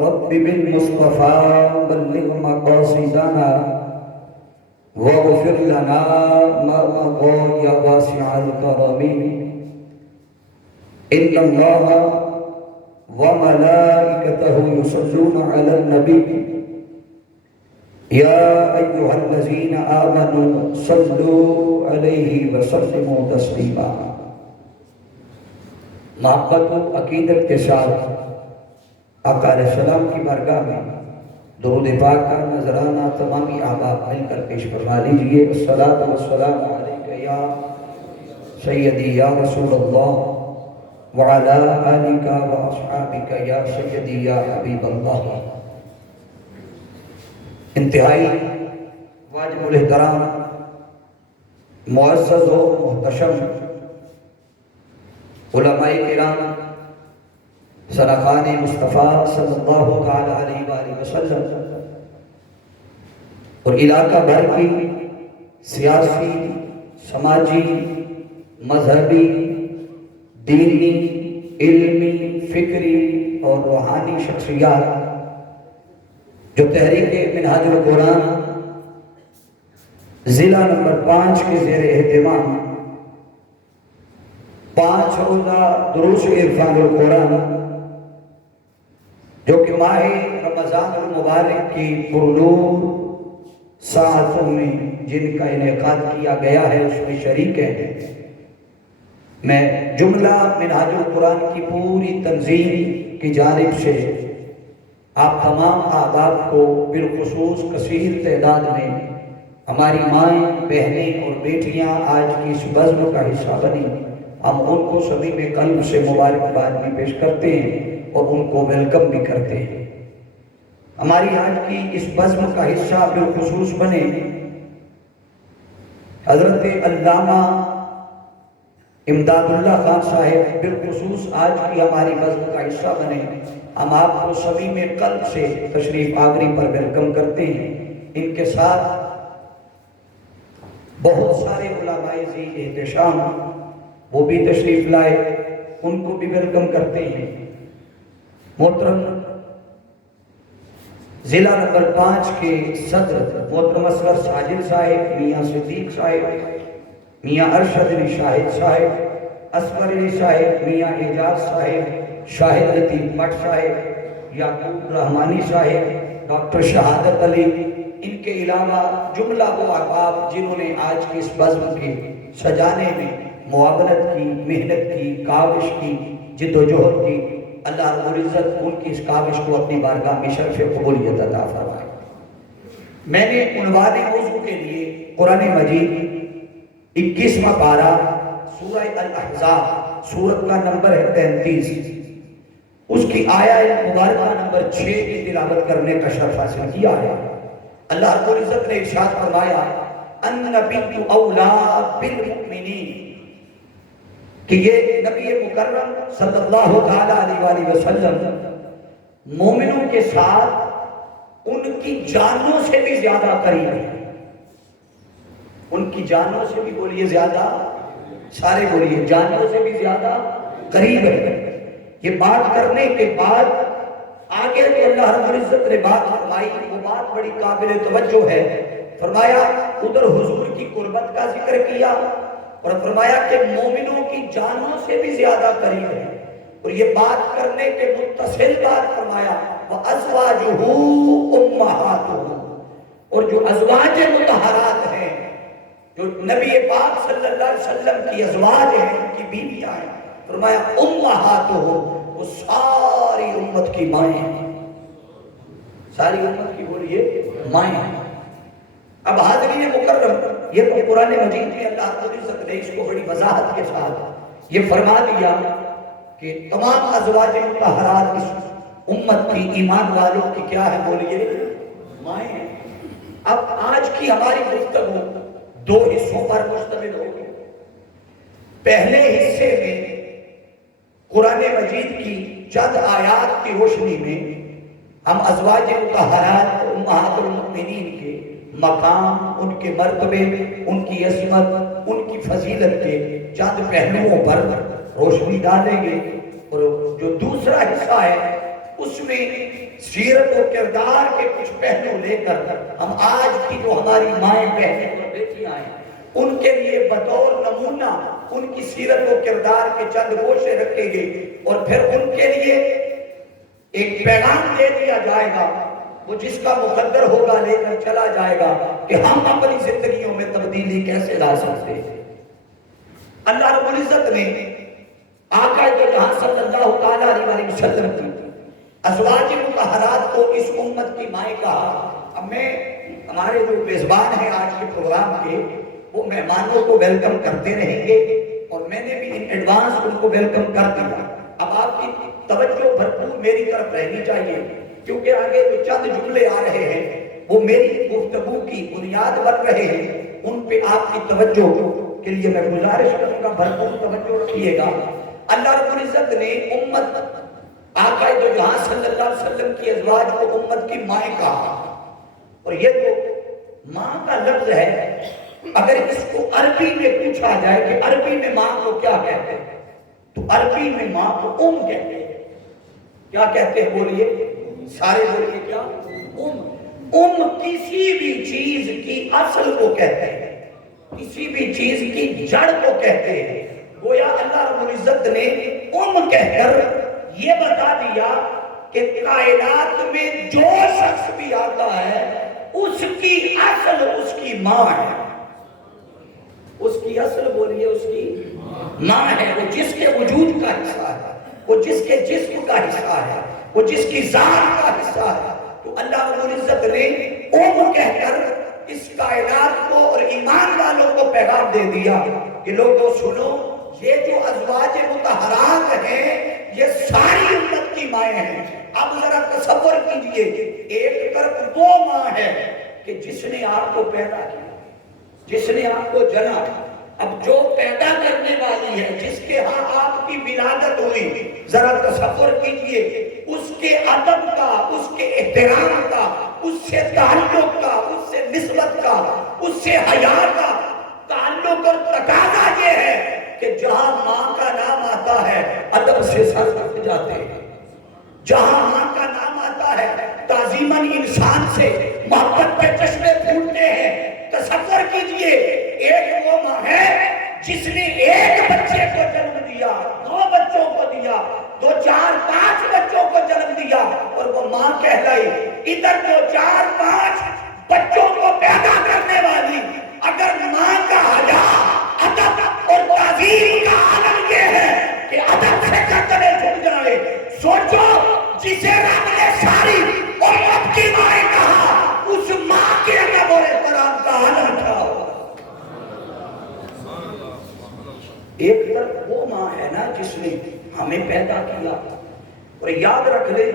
رب بالمصطفى بلغ مقاصدنا واغفر لنا ما مضى يا واسع الكرم إن الله وملائكته يصلون على النبي يا أيها الذين آمنوا صلوا عليه وسلموا تسليما. محبت و عقیدت کے ساتھ آقا علیہ السلام کی بارگاہ میں درود پاک کا نذرانہ تمامی احباب مل کر پیش فرما لیجئے. الصلاۃ والسلام علیک یا سیدی یا رسول اللہ وعلی آلک و اصحابک یا سیدی یا حبیب اللہ. انتہائی واجب الاحترام معزز و محتشم علماء کرام سرخان مصطفیٰ صلی اللہ تعالی علیہ وآلہ وسلم اور علاقہ بھر کی سیاسی، سماجی، مذہبی، دینی، علمی، فکری اور روحانی شخصیات جو تحریک منہاج القرآن ضلع نمبر 5 کے زیر اہتمام 5 روزہ دروس عرفان القرآن جو کہ ماہ رمضان المبارک کی پرنور ساعتوں میں جن کا انعقاد کیا گیا ہے اس میں شریک ہیں. میں جملہ منہاج القرآن کی پوری تنظیم کی جانب سے آپ تمام احباب کو بالخصوص کثیر تعداد میں ہماری مائیں، بہنیں اور بیٹیاں آج کی اس بزم کا حصہ بنی، ہم ان کو سبھی میں قلب سے مبارکباد بھی پیش کرتے ہیں اور ان کو ویلکم بھی کرتے ہیں. ہماری آج کی اس بزم کا حصہ بالخصوص بنے حضرت علامہ امداد اللہ خان صاحب، بالخصوص آج کی ہماری بزم کا حصہ بنے. ہم آپ کو سبھی میں قلب سے تشریف آوری پر ویلکم کرتے ہیں. ان کے ساتھ بہت سارے علماء ذی احتشام وہ بھی تشریف لائے، ان کو بھی ویلکم کرتے ہیں. محترم ضلع نمبر 5 کے صدر محترم اصغر ساجد صاحب، میاں صدیق صاحب، میاں ارشد علی شاہد صاحب، اصغر علی صاحب، میاں اعجاز صاحب، شاہد لطیف مٹ صاحب، یعقوب رحمانی صاحب، ڈاکٹر شہادت علی، ان کے علاوہ جملہ وہ احباب جنہوں نے آج کی اس بزم کے سجانے میں معاونت کی، محنت کی، کاوش کی، جد و جہد کی. اللہ رب العزت ان کی اس کاوش کو اپنی بارگاہ میں شرف قبولیت عطا فرمائے. میں نے عنوان موضوع کے لیے قرآن مجید 21واں پارہ سورہ الاحزاب، سورت کا نمبر ہے 33، اس کی آیہ مبارکہ نمبر 6 کی تلاوت کرنے کا شرف حاصل کیا ہے. اللہ رب العزت نے ارشاد فرمایا النبی اولا بالمؤمنین، کہ یہ نبی مکرم صلی اللہ علیہ وآلہ وسلم مومنوں کے ساتھ ان کی جانوں سے بھی زیادہ قریب ہے. ان کی جانوں سے بھی بولیے زیادہ، سارے بولیے جانوں سے بھی زیادہ قریب ہے. یہ بات کرنے کے بعد آگے جو اللہ رب العزت نے بات فرمائی وہ بات بڑی قابل توجہ ہے. فرمایا ادھر حضور کی قربت کا ذکر کیا اور فرمایا کہ مومنوں کی جانوں سے بھی زیادہ قریب ہے. اور یہ بات کرنے کے متصل بات فرمایا وَأَزْوَاجُهُ أُمَّهَاتُهُ، اور جو ازواج مطہرات ہیں، جو نبی پاک صلی اللہ علیہ وسلم کی ازواج ہیں، ان کی بیویاں ہیں، فرمایا أُمَّهَاتُهُ، وہ ساری امت کی مائیں ہیں. ساری امت کی بولیے مائیں ہیں. اب حاضرین مکرم، یہ تو قرآن مجید میں اللہ رب العزت نے اس کو بڑی وضاحت کے ساتھ یہ فرما دیا کہ تمام ازواج مطہرات اس امت کی، ایمان والوں کی کیا ہے بولیے مائیں ہیں. اب آج کی ہماری گفتگو 2 حصوں پر مشتمل ہوگی. پہلے حصے میں قرآن مجید کی چند آیات کی روشنی میں ہم ازواج مطہرات امہات المؤمنین کے مقام، ان کے مرتبے، ان کی عظمت، ان کی فضیلت کے چند پہلوؤں پر روشنی ڈالیں گے. اور جو دوسرا حصہ ہے اس میں سیرت و کردار کے کچھ پہلو لے کر ہم آج کی جو ہماری مائیں بہنیں اور بیٹیاں ہیں ان کے لیے بطور نمونہ ان کی سیرت و کردار کے چند گوشے رکھیں گے، اور پھر ان کے لیے ایک پیغام دے دیا جائے گا، وہ جس کا مقدر ہوگا لے کر چلا جائے گا کہ ہم اپنی زندگیوں میں تبدیلی کیسے لا سکتے ہیں۔ اللہ رب العزت نے آقا دو جہاں صلی اللہ تعالیٰ علیہ وسلم کی ازواج مطہرات کو اس امت کی مائیں کہا۔ اب میں ہمارے جو میزبان ہیں آج کے پروگرام کے وہ مہمانوں کو ویلکم کرتے رہیں گے، اور میں نے بھی ان ایڈوانس ان کو ویلکم کر دیا۔ اب آپ کی توجہ بھرپور میری طرف رہنی چاہیے، کیونکہ آگے جو چند جملے آ رہے ہیں وہ میری گفتگو کی بنیاد بن رہے ہیں، ان پہ آپ کی توجہ کے لیے میں گزارش کروں گا، بھرپور توجہ رکھیے گا۔ اللہ رب العزت نے امت آقا دو جہاں صلی اللہ علیہ وسلم کی ازواج کو امت کی مائیں کہا، اور یہ جو ماں کا لفظ ہے اگر اس کو عربی میں پوچھا جائے کہ عربی میں ماں کو کیا کہتے ہیں تو عربی میں ماں کو کہتے ہیں۔ کیا کہتے ہیں بولیے، سارے بولیے، کیا؟ کسی بھی چیز کی اصل کو کہتے ہیں، کسی بھی چیز کی جڑ کو کہتے ہیں۔ گویا اللہ رب العزت نے کہہ کر یہ بتا دیا کہ کائنات میں جو شخص بھی آتا ہے اس کی اصل اس کی ماں ہے۔ اس کی اصل بولیے، اس کی ماں ہے، وہ جس کے وجود کا حصہ ہے، وہ جس کے جسم کا حصہ ہے، وہ جس کی ذات کا حصہ ہے۔ تو اللہ رب العزت نے کہہ کر اس کائنات کو اور ایمان والوں کو پیغام دے دیا کہ لوگوں سنو، یہ جو ازواج مطہرات ہیں یہ ساری امت کی مائیں ہیں۔ اب ذرا تصور کیجئے، ایک طرف وہ ماں ہے کہ جس نے آپ کو پیدا کیا، جس نے آپ کو جنا، اب جو پیدا کرنے والی ہے، جس کے ہاں آپ کی ولادت ہوئی، ذرا تصور کیجئے اس کے ادب کا، اس کے احترام کا، اس سے تعلق کا، اس سے نسبت کا، اس سے حیا کا تعلق اور تقاضا یہ ہے کہ جہاں ماں کا نام آتا ہے ادب سے سر اٹھ جاتے ہیں، جہاں ماں کا نام آتا ہے تعظیماً انسان سے محبت کے چشمے پھوٹتے ہیں۔ تصور کیجئے، ایک وہ ماں ہے جس نے ایک بچے کو جنم دیا، 2 بچوں کو دیا، 2 4 5 بچوں کو جنم دیا، اور وہ ماں کہلائی۔ ادھر 2 4 5 بچوں کو پیدا کرنے والی اگر ماں کا حیا، ادب اور تعظیم کا عالم یہ ہے کہ ادب سے گردنیں جھک جائے، سوچو جسے رب نے ساری امت کی مائیں کہا، اس ماں کے ادب اور احترام کا عالم کیا ہوگا۔ ایک طرف وہ ماں ہے نا جس نے ہمیں پیدا کیا، اور یاد رکھ لے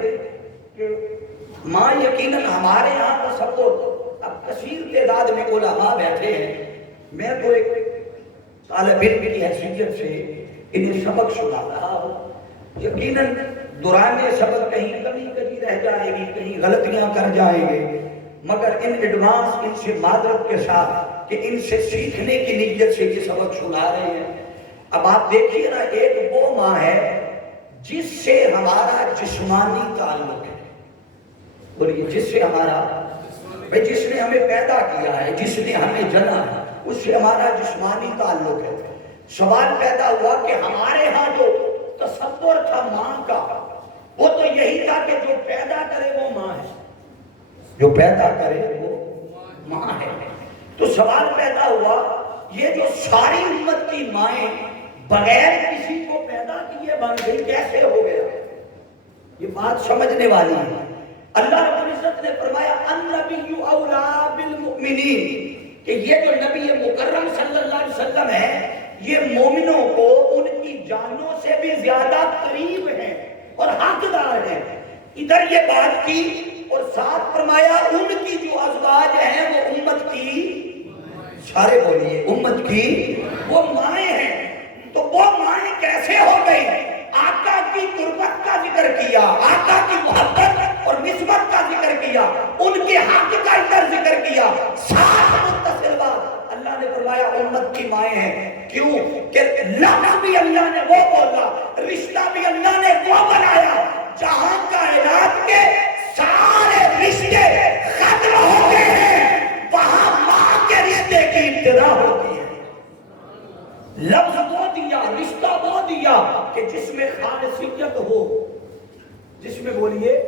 کہ ماں یقیناً ہمارے یہاں تصور، اب کثیر تعداد میں علماء بیٹھے ہیں، میں تو ایک طالب علم کی حیثیت سے انہیں سبق سنا رہا ہوں، یقیناً دوران سبق کہیں کمی کمی رہ جائے گی، کہیں غلطیاں کر جائیں گے، مگر ان ایڈوانس ان سے معذرت کے ساتھ کہ ان سے سیکھنے کی نیت سے یہ سبق سنا رہے ہیں۔ اب آپ دیکھیے نا، ایک وہ ماں ہے جس سے ہمارا جسمانی تعلق ہے، بولیے جس سے ہمارا، جس نے ہمیں پیدا کیا ہے، جس نے ہمیں جنا ہے، اس سے ہمارا جسمانی تعلق ہے۔ سوال پیدا ہوا کہ ہمارے ہاں جو تصور تھا ماں کا، وہ تو یہی تھا کہ جو پیدا کرے وہ ماں ہے، جو پیدا کرے وہ ماں ہے۔ تو سوال پیدا ہوا، یہ جو ساری امت کی مائیں بغیر کسی کو پیدا کیے بن گئی، کیسے ہو گیا؟ یہ بات سمجھنے والی ہے۔ اللہ رب العزت نے فرمایا النبی اولا بالمؤمنین، کہ یہ جو نبی مکرم صلی اللہ علیہ وسلم ہے یہ مومنوں کو ان کی جانوں سے بھی زیادہ قریب ہیں اور حقدار ہیں۔ ادھر یہ بات کی اور ساتھ فرمایا ان کی جو ازواج ہیں وہ امت کی، سارے بولیے، امت کی وہ مائیں ہیں۔ تو وہ مائیں کیسے ہو گئی؟ آقا کی قربت کا ذکر کیا، آقا کی محبت اور نسبت کا ذکر کیا، ان کے حق کا ادھر ذکر کیا، ساتھ متصل بات اللہ نے فرمایا امت کی مائیں ہیں۔ کیوں کہ لفظ بھی اللہ نے وہ بولا، رشتہ بھی اللہ نے وہ بنایا، جہاں کائنات لیے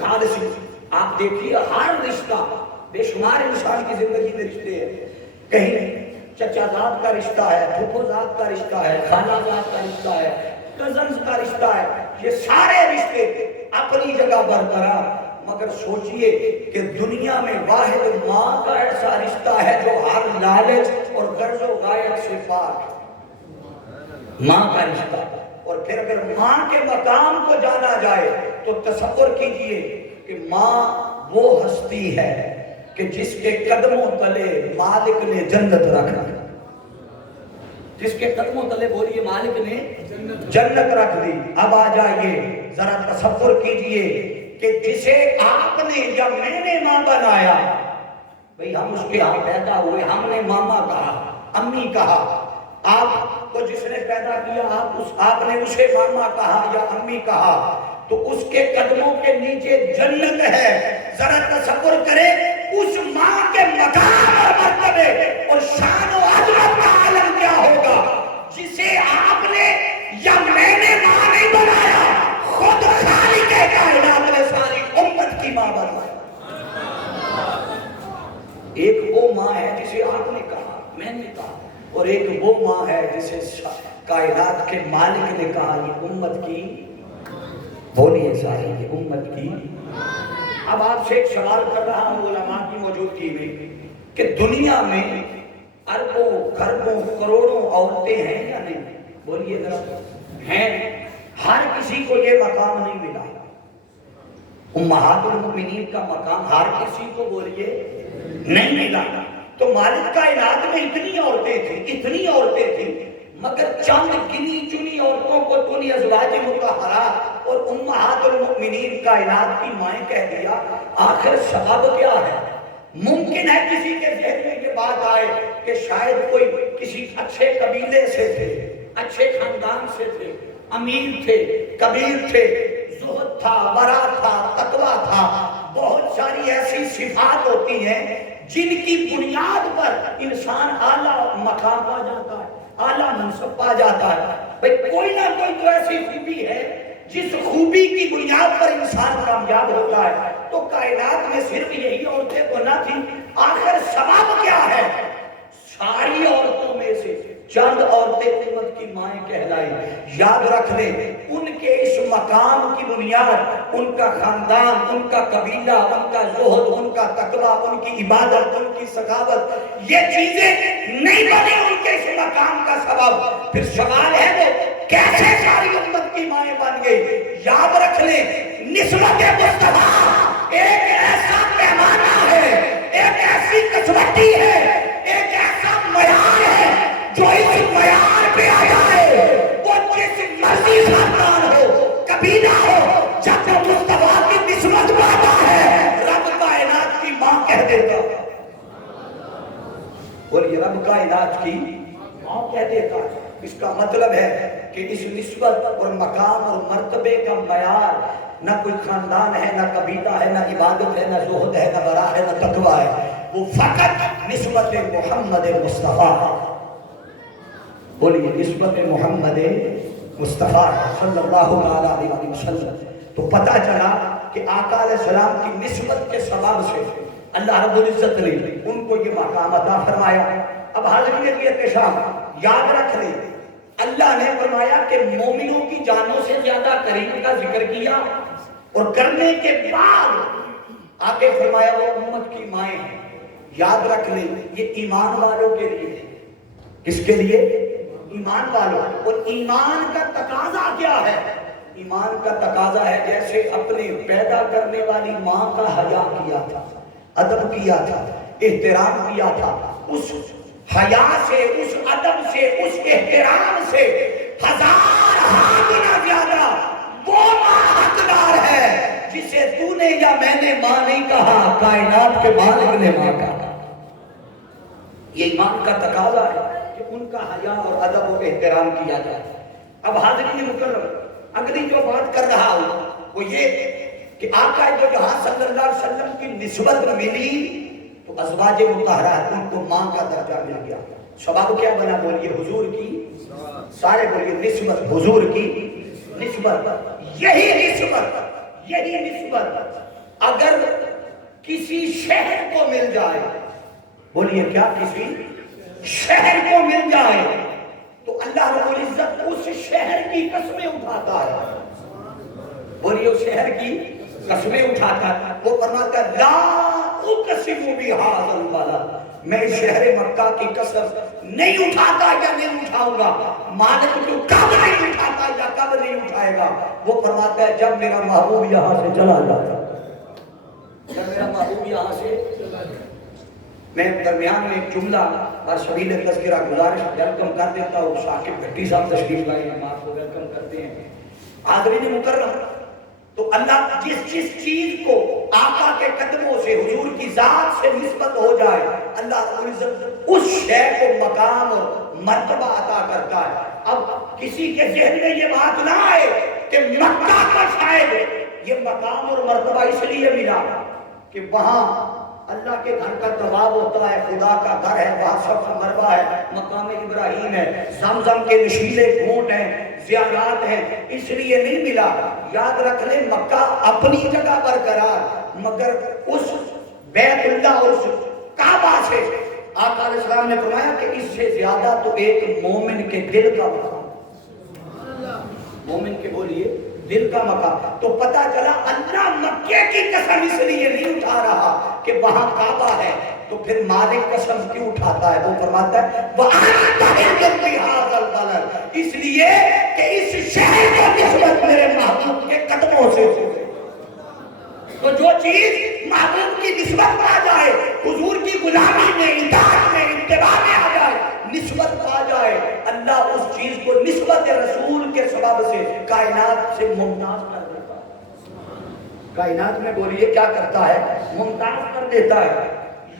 خالصی. آپ دیکھیے ہر رشتہ بے شمار انسان کی زندگی میں رشتے ہیں. کہیں چچا ذات کا رشتہ ہے، پھوپھو ذات کا رشتہ ہے، خالہ ذات کا رشتہ ہے، کزنز کا رشتہ ہے. یہ سارے رشتے اپنی جگہ برقرار. مگر سوچئے کہ دنیا میں واحد ماں کا ایسا رشتہ ہے جو ہر لالچ اور غرض و غایت سے پاک. ماں کا رشتہ. اور پھر اگر ماں کے مقام کو جانا جائے تو تصور کیجئے کہ ماں وہ ہستی ہے کہ جس کے قدموں تلے مالک نے جنت رکھ دی. جس کے قدموں تلے بولیے مالک نے جنت رکھ دی. اب آ جائیے ذرا تصور کیجئے کہ جسے آپ نے یا میں نے ماں بنایا، بھئی ہم اس کے ہاں پیدا ہوئے، ہم نے ماما کہا، امی کہا. آپ کو جس نے پیدا کیا آپ نے اسے ماما کہا یا امی کہا، تو اس کے قدموں کے نیچے جنت ہے. ذرا تصور کریں اس ماں کے مقام اور مرتبے اور شان و عظمت کا عالم کیا ہوگا جسے آپ نے یا میں نے ماں نہیں بنایا، خود خالق کائنات نے ساری امت کی ماں بنایا. ایک وہ ماں ہے جسے آپ نے کہا، میں نے کہا، اور ایک وہ ماں ہے جسے کائنات کے مالک نے کہا یہ امت کی، بولیے ساری یہ امت کی. اب آپ سے ایک سوال کر رہا ہوں علماء کی موجودگی میں کہ دنیا میں اربوں خربوں کروڑوں عورتیں ہیں یا نہیں؟ بولیے ذرا. ہیں. ہر کسی کو یہ مقام نہیں ملا. امہات المؤمنین کا مقام ہر کسی کو بولیے نہیں ملا. تو مالک کائنات میں اتنی عورتیں تھیں مگر چند گنی چنی عورتوں کو تو نے ازواج مطہرات اور امہات المؤمنین کائنات کی مائیں کہہ دیا. آخر سبب کیا ہے؟ ممکن ہے کسی کے ذہن میں یہ بات آئے کہ شاید کوئی کسی اچھے قبیلے سے تھے، اچھے خاندان سے تھے، امیر تھے، کبیر تھے، زہد تھا، ورع تھا، تقویٰ تھا. بہت ساری ایسی صفات ہوتی ہیں جن کی بنیاد پر انسان اعلیٰ مقام پا جاتا ہے، اعلیٰ منصب پا جاتا ہے. بھئی کوئی نہ کوئی تو ایسی خوبی ہے جس خوبی کی بنیاد پر انسان کامیاب ہوتا ہے. تو کائنات میں صرف یہی عورتیں تو نہ تھیں. آخر سبب کیا ہے؟ ساری عورتوں میں سے چند عورتیں امت کی مائیں کہلائی. یاد رکھ لیں ان کے اس مقام کی بنیاد ان کا خاندان، ان کا قبیلہ، ان کا زہد، ان کا تقویٰ، ان کی عبادت، ان کی سخاوت، یہ چیزیں نہیں بنی ان کے اس مقام کا سبب. پھر سوال ہے وہ کیسے ساری امت کی مائیں بن گئی؟ یاد رکھ لیں نسبت مصطفیٰ ایک ایسا پیمانہ ہے، ایک ایسی کسوٹی ہے، ایک ایسا معیار ہے جو اس معیار پہ آ جائے وہ جس مرضی خاندان ہو، قبیلہ ہو، جب وہ مصطفیٰ کی نسبت پاتا ہے رب کائنات کی ماں کہہ دیتا. بولیے رب کائنات کی ماں کہہ دیتا. اس کا مطلب ہے کہ اس نسبت اور مقام اور مرتبے کا معیار نہ کوئی خاندان ہے، نہ قبیلہ ہے، نہ عبادت ہے، نہ زہد ہے، نہ ورع ہے، نہ تقویٰ ہے. وہ فقط نسبت محمد مصطفیٰ. بولیے نسبت محمد مصطفیٰ صلی اللہ علیہ وسلم. تو پتہ چلا کہ آقا علیہ السلام کی نسبت کے سبب سے اللہ رب العزت نے ان کو یہ مقام عطا فرمایا. اب حاضرین کی احتشام یاد رکھ لیں اللہ نے فرمایا کہ مومنوں کی جانوں سے زیادہ کریم کا ذکر کیا اور کرنے کے بعد آگے فرمایا وہ امت کی مائیں ہیں. یاد رکھ لیں یہ ایمان والوں کے لیے. کس کے لیے؟ ایمان والوں. اور ایمان کا تقاضا کیا ہے؟ ایمان کا تقاضا ہے جیسے اپنے پیدا کرنے والی ماں کا حیا کیا تھا، ادب کیا تھا، احترام کیا تھا. اس حیا سے، اس ادب سے، اس احترام سے ہزار گنا زیادہ وہ ماں حقدار ہے جسے تو نے یا میں نے ماں نہیں کہا، کائنات کے مالک نے ماں کہا. یہ ایمان کا تقاضا ہے کہ ان کا حیا اور ادب و احترام کیا جائے. اب حاضرین مکرم اگلی جو بات کر رہا ہوں وہ یہ کہ آقا جو جہاں صلی اللہ علیہ وسلم کی نسبت ملی تو ازواج مطہرات ان کو ماں کا درجہ مل گیا. سبب کیا بنا؟ بولیے حضور کی، سارے بولیے نسبت، حضور کی نسبت. یہی نسبت، یہی نسبت اگر کسی شہر کو مل جائے، بولیے کیا، کسی شہر کو مل جائے تو اللہ رب العزت اس شہر کی قسمیں اٹھاتا ہے، بولیے اس شہر کی قسمیں اٹھاتا ہے۔ وہ فرماتا ہے لا اقسم بہذا البلد، میں شہر مکہ کی قسم نہیں اٹھاتا یا نہیں اٹھاؤں گا، مالک تو کب نہیں اٹھاتا یا کب نہیں اٹھائے گا۔ وہ فرماتا ہے جب میرا محبوب یہاں سے چلا جاتا، جب میرا محبوب یہاں سے چلا جاتا۔ میں درمیان میں ایک جملہ اور سبیل تذکرہ گزارش ویلکم کر دیتا ہوں، ثاقب بھٹی صاحب تشریف لائے، ہم آپ کو ویلکم کرتے ہیں۔ حاضرین مکرم، تو اللہ جس چیز کو آقا کے قدموں سے، حضور کی ذات سے نسبت ہو جائے، اللہ رب العزت اس شے کو مقام اور مرتبہ عطا کرتا ہے۔ اب کسی کے ذہن میں یہ بات نہ آئے کہ مکہ کا شاید یہ مقام اور مرتبہ اس لیے ملا کہ وہاں اللہ کے گھر کا طواف ہوتا ہے، خدا کا گھر ہے، وہاں صفا مروا ہے، مقام ابراہیم ہے، زمزم کے نشیلے گھونٹ ہیں، زیارات ہیں، اس لیے نہیں ملا۔ یاد رکھ لیں مکہ اپنی جگہ برقرار، مگر اس بیت اللہ اور اس کعبہ سے آقا علیہ السلام نے فرمایا کہ اس سے زیادہ تو ایک مومن کے دل کا مقام، مومن کے بولیے دل کا مقام۔ تو پتہ چلا اللہ مکے کی قسم اس لیے نہیں اٹھا رہا کہ وہاں کعبہ ہے، تو پھر مالک قسم کیوں اٹھاتا ہے؟ وہ فرماتا ہے وَأَنْتَ حِلٌّ بِهَٰذَا الْبَلَدِ، اس لیے کہ اس شہر کو نسبت میرے محبوب کے قدموں سے ہو۔ تو جو چیز محبوب کی نسبت پا جائے، حضور کی غلامی میں، اطاعت میں، اتباع میں آ جائے، نسبت پا جائے، اللہ اس چیز کو نسبت رسول کے سبب سے کائنات سے ممتاز کر دیتا ہے۔ کائنات میں بولیے کیا کرتا ہے؟ ممتاز کر دیتا ہے۔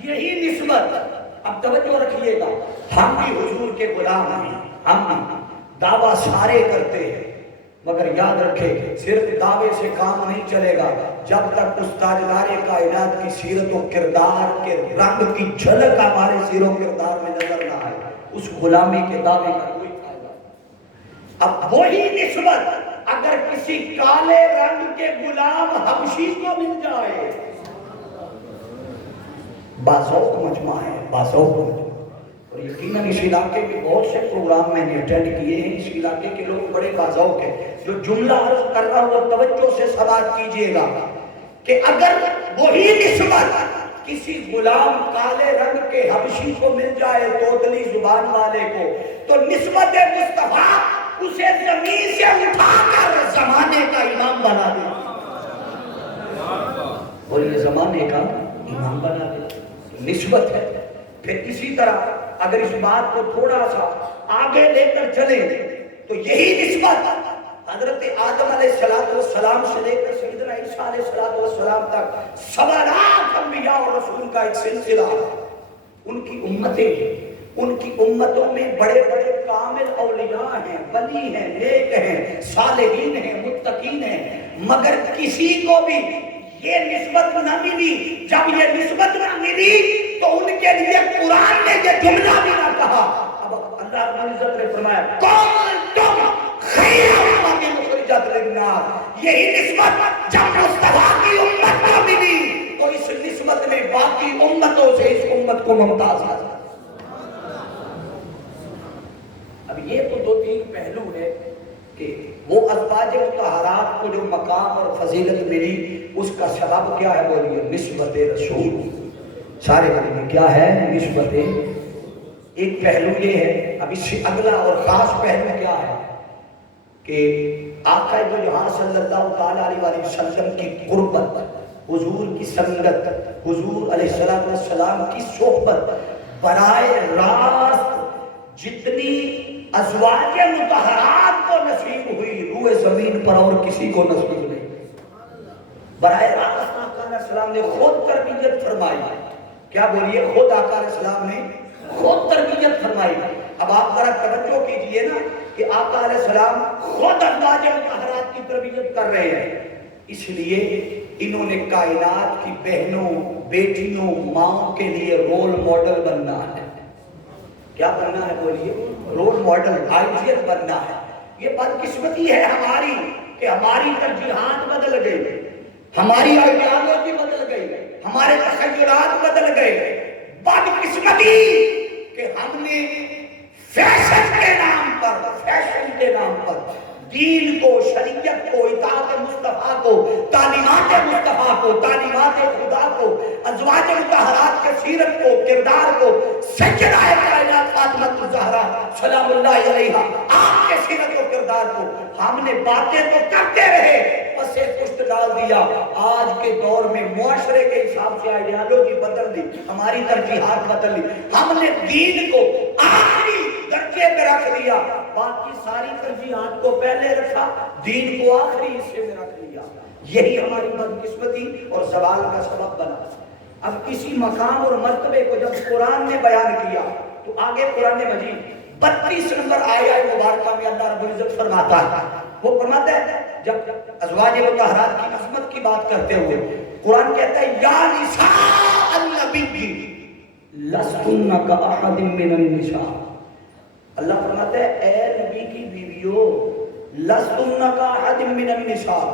یہی نسبت، اب توجہ رکھیے گا، ہم بھی حضور کے غلام ہیں، ہم بھی دعویٰ سارے کرتے ہیں، مگر یاد رکھے صرف دعوے سے کام نہیں چلے گا جب تک اس تاجدار کائنات کی سیرت و کردار کے رنگ کی جھلک ہمارے سیر و کردار میں نظر نہ آئے، اس غلامی کے دعوے کا کوئی فائدہ نہیں۔ اب وہی نسبت اگر کسی کالے رنگ کے غلام حبشی کو مل جائے، باسوق مجمع ہے، باسوق مجمع، اور یقیناً اس علاقے کے بہت سے پروگرام میں نے اٹینڈ کیے ہیں، اس علاقے کے لوگ بڑے باذوق ہیں۔ جو جملہ عرض کر رہا ہوں وہ توجہ سے سماعت کیجئے گا کہ اگر وہی نسبت کسی غلام کالے رنگ کے حبشی کو مل جائے، توتلی زبان والے کو، تو نسبت مصطفیٰ اسے زمین سے اٹھا کر زمانے کا امام بنا دے، اور یہ زمانے کا امام بنا دے، نسبت ہے۔ پھر اسی طرح اگر اس بات کو تھوڑا سا آگے لے کر چلیں تو یہی نسبت حضرت آدم علیہ السلام سے لے کر سیدنا عیسیٰ علیہ السلام تک 7 لاکھ انبیاء اور رسول کا ایک سلسلہ، ان کی امتیں، ان کی امتوں میں بڑے بڑے کامل اولیاء ہیں، ولی ہیں، نیک ہیں، صالحین ہیں، متقین ہیں، مگر کسی کو بھی یہ نسبت نہ ملی۔ جب یہ نسبت نہ ملی تو ان کے لیے قرآن نے یہ جملہ بھی نہ کہا۔ اب اللہ رب العزت نے فرمایا کنتم خیر امۃ اخرجت للناس، یہی نسبت جب مصطفیٰ کی امت کو ملی تو اس نسبت نے باقی امتوں سے اس امت کو ممتاز کیا۔ اب یہ تو 2-3 پہلو ہے کہ وہ ازواج مطہرات کو جو مقام اور فضیلت ملی اس کا سبب کیا ہے؟ بولیے نسبت رسول۔ سارے بولیے کیا ہے؟ نسبت۔ ایک پہلو یہ ہے، اب اس سے اگلا اور خاص پہلو کیا ہے کہ آقا دو جہاں صلی اللہ تعالیٰ علیہ وسلم کی قربت، حضور کی سنگت، حضور علیہ السلام کی صحبت براہ راست جتنی ازواج مطہرات کو نصیب ہوئی روئے زمین پر اور کسی کو نصیب نہیں۔ براہ راست آقا علیہ السلام نے خود تربیت فرمائی۔ کیا بولیے؟ خود آقا علیہ السلام نے خود تربیت فرمائی۔ اب آپ ذرا توجہ کیجئے نا کہ آقا علیہ السلام خود ازواج مطہرات کی تربیت کر رہے ہیں، اس لیے انہوں نے کائنات کی بہنوں، بیٹیوں، ماں کے لیے رول ماڈل بننا ہے۔ کیا بننا ہے؟ بولیے رول ماڈل، آئیڈیل بننا ہے۔ یہ بدقسمتی ہے ہماری کہ ہماری ترجیحات بدل گئی۔ ہماری آئیڈیالوجی بدل گئی، ہمارے تخیلات بدل گئے۔ بدقسمتی کہ ہم نے فیشن کے نام پر دین کو، شریعت کو، اطاعت مصطفیٰ کو، تعلیمات مصطفیٰ کو، تعلیمات خدا کو، ازواج مطہرات کے سیرت کو، کردار کو، سیدہ کائنات فاطمہ الزہرا سلام اللہ علیہا آپ کے سیرت و کردار کو ہم نے باتیں تو کرتے رہے، پسے پشت ڈال دیا۔ آج کے دور میں معاشرے کے حساب سے آئیڈیالوجی بدل دی، ہماری ترجیحات بدل دی، ہم نے دین کو آخری درجے پہ رکھ دیا، باقی ساری ترجیحات کو پہلے رکھا، دین کو آخری حصے میں رکھ لیا۔ یہی ہماری بدقسمتی اور زوال کا سبب بنا۔ اب اسی مقام اور مرتبے کو جب قرآن نے بیان کیا تو آگے قرآن مجید 32 نمبر آیہ مبارکہ میں اللہ رب العزت فرماتا ہے، وہ فرماتا ہے جب ازواج مطہرات کی عظمت کی بات کرتے ہوئے قرآن کہتا ہے یا نساء النبی لستن کاحد من النساء، اللہ فرماتا ہے اے نبی کی بیویوں لستن کاحد من النساء،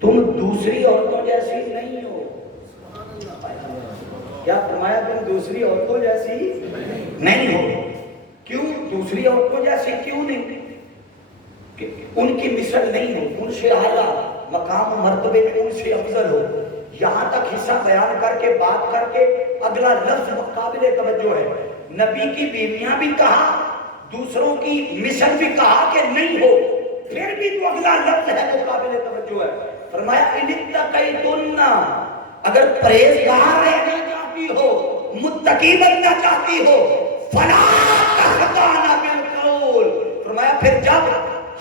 تم دوسری عورتوں جیسی نہیں ہو۔ کیا فرمایا؟ تم دوسری عورتوں جیسی نہیں ہو۔ کیوں دوسری عورتوں جیسی کیوں نہیں؟ کہ ان کی مثل نہیں ہو، ان سے اعلیٰ مقام و مرتبے میں ان سے افضل ہو۔ یہاں تک حصہ بیان کر کے بات کر کے اگلا لفظ قابل توجہ ہے، نبی کی بیویاں بھی کہا، دوسروں کی مثل بھی کہا کہ نہیں ہو، پھر بھی جو اگلا لفظ ہے وہ قابل توجہ ہے۔ فرمایا ان اتقیتن، اگر پرہیزگار رہنا چاہتی ہو، متقی بننا چاہتی ہو، فلا تخضعن بالقول، فرمایا پھر جب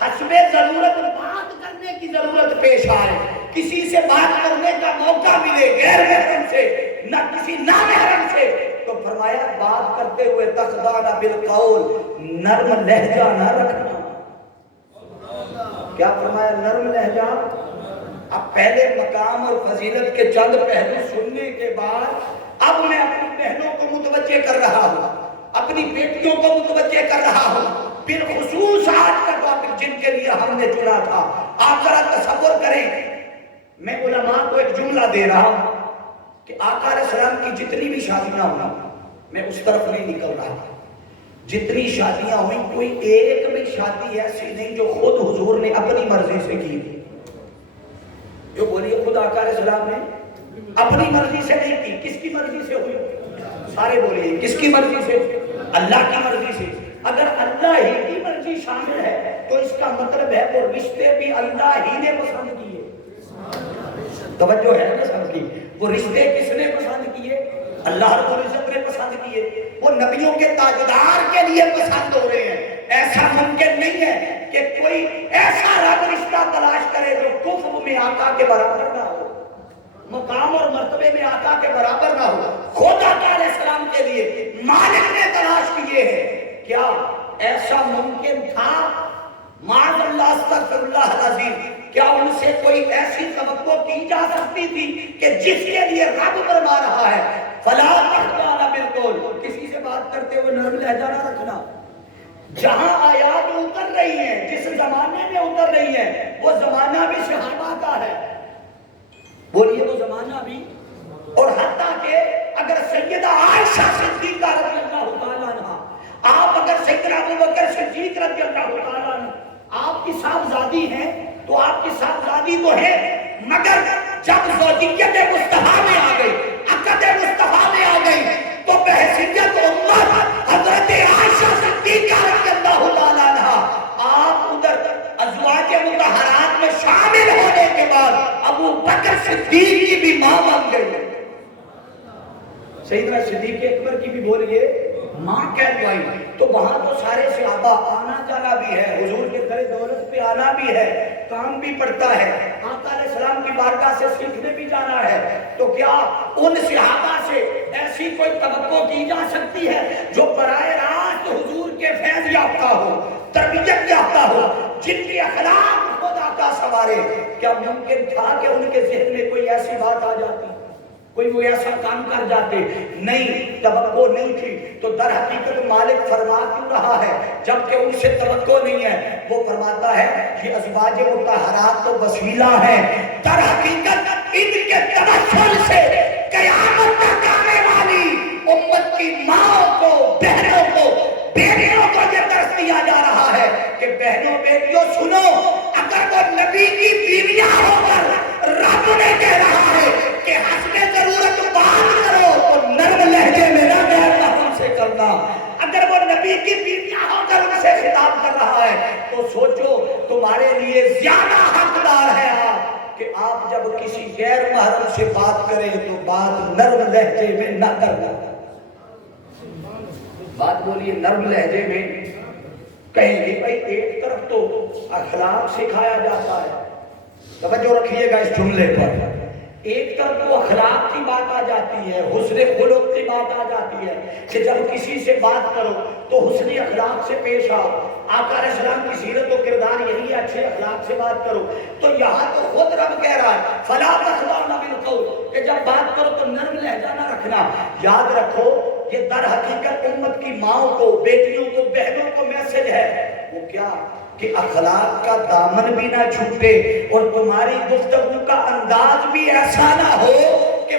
حسب ضرورت بات کرنے کی ضرورت پیش آئے، کسی سے بات کرنے کا موقع ملے غیر محرم سے، نہ کسی نامحرم سے، تو فرمایا بات کرتے ہوئے تخضعن بالقول، نرم لہجہ نہ رکھنا۔ کیا فرمایا؟ نرم لہجہ۔ اب پہلے مقام اور فضیلت کے چند پہلو سننے کے بعد اب میں اپنی بہنوں کو متوجہ کر رہا ہوں، اپنی بیٹیوں کو متوجہ کر رہا ہوں، بالخصوص آج کا ٹاپک جن کے لیے ہم نے چنا تھا۔ آپ ذرا تصور کریں، میں علماء کو ایک جملہ دے رہا ہوں کہ آقا علیہ السلام کی جتنی بھی شادیاں ہوئی، میں اس طرف نہیں نکل رہا، جتنی شادیاں ہوئی کوئی ایک بھی شادی ایسی نہیں جو خود حضور نے اپنی مرضی سے کی۔ جو بولیے خود آقا علیہ السلام نے اپنی مرضی سے نہیں کی، کس کی مرضی سے ہوئی؟ سارے بولیے کس کی مرضی سے؟ اللہ کی مرضی سے۔ اگر اللہ ہی کی مرضی شامل ہے تو اس کا مطلب ہے وہ رشتے بھی اللہ ہی نے پسند کیے۔ توجہ ہے نا سب کی؟ وہ رشتے کس نے پسند کیے؟ اللہ رب العزت نے پسند کیے، وہ نبیوں کے تاجدار کے لیے پسند ہو رہے ہیں۔ ایسا ممکن نہیں ہے کہ کوئی ایسا رب رشتہ تلاش کرے جو کفر میں آقا کے برابر نہ ہو، مقام اور مرتبے میں آقا کے برابر نہ ہو۔ خود آقا علیہ السلام کے لیے مالک نے تلاش کیے ہیں۔ کیا ایسا ممکن تھا؟ معاذ اللہ استغفر اللہ العظیم، کیا ان سے کوئی ایسی توقع کی جا سکتی تھی کہ جس کے لیے رب فرما رہا ہے فلا تخضعن بالقول، کسی سے بات کرتے ہوئے نرم لہجہ نہ رکھنا؟ جہاں آیات اتر رہی ہیں، جس زمانے میں اتر رہی ہیں، وہ زمانہ بھی صحابہ کا ہے۔ بولیے وہ زمانہ بھی، اور حتیٰ کہ اگر سیدہ عائشہ صدیقہ رضی اللہ تعالیٰ عنہ، آپ اگر سیدنا ابوبکر صدیق رضی اللہ تعالیٰ عنہ آپ کی صاحبزادی ہیں تو آپ کی صاحبزادی تو ہے، مگر جب زوجیت مصطفیٰ میں آ گئی، عقد مصطفیٰ میں آ گئی، تو بحیثیت امت حضرت عائشہ صدیقہ رضی اللہ تعالیٰ عنہ آپ ادھر ازواج مطہرات میں شامل ہونے کے بعد ابو بکر صدیق کی بھی ماں بن گئی۔ سیدنا صدیق اکبر کی بھی بولیے ماں کہلوائی۔ تو وہاں تو سارے صحابہ آنا جانا بھی ہے، حضور کے در دولت پہ آنا بھی ہے، کام بھی پڑتا ہے، آقا علیہ السلام کی بارگاہ سے سیکھنے بھی جانا ہے، تو کیا ان صحابہ سے ایسی کوئی توقع کی جا سکتی ہے جو براہ راست حضور کے فیض یافتہ ہو، تربیت یافتہ ہو، جن کی اخلاق خود آقا سنوارے؟ کیا ممکن تھا کہ ان کے ذہن میں کوئی ایسی بات آ جاتی، کوئی وہ ایسا کام کر جاتے؟ نہیں، توقع نہیں تھی۔ تو در حقیقت مالک فرما کیوں رہا ہے جبکہ ان سے توقع نہیں ہے؟ وہ فرماتا ہے یہ ازواج مطہرات تو وسیلہ ہیں، در حقیقت نبی کی بیویاں ہو کر ان سے خطاب کر رہا ہے تو سوچو تمہارے لیے زیادہ حقدار ہے آپ کہ آپ جب کسی غیر محرم سے بات کریں تو بات نرم لہجے میں نہ کرنا. بات بولیے نرم لہجے میں کہیں گے. بھائی ایک طرف تو اخلاق سکھایا جاتا ہے, توجہ رکھیے گا اس جملے پر, ایک طرف تو اخلاق کی بات آ جاتی ہے, حسن خلق کی بات آ جاتی ہے کہ جب کسی سے بات کرو تو حسن اخلاق سے پیش آؤ. آقا علیہ السلام کی سیرت و کردار یہی ہے, اچھے اخلاق سے بات کرو. تو یہاں تو خود رب کہہ رہا ہے فلا تخضعن بالقول کہ جب بات کرو تو نرم لہجہ نہ رکھنا. یاد رکھو یہ در حقیقت امت کی ماؤں کو, بیٹیوں کو, بہنوں کو میسج ہے. وہ کیا کہ اخلاق کا دامن بھی نہ چھوٹے اور تمہاری گفتگو کا انداز بھی ایسا نہ ہو کہ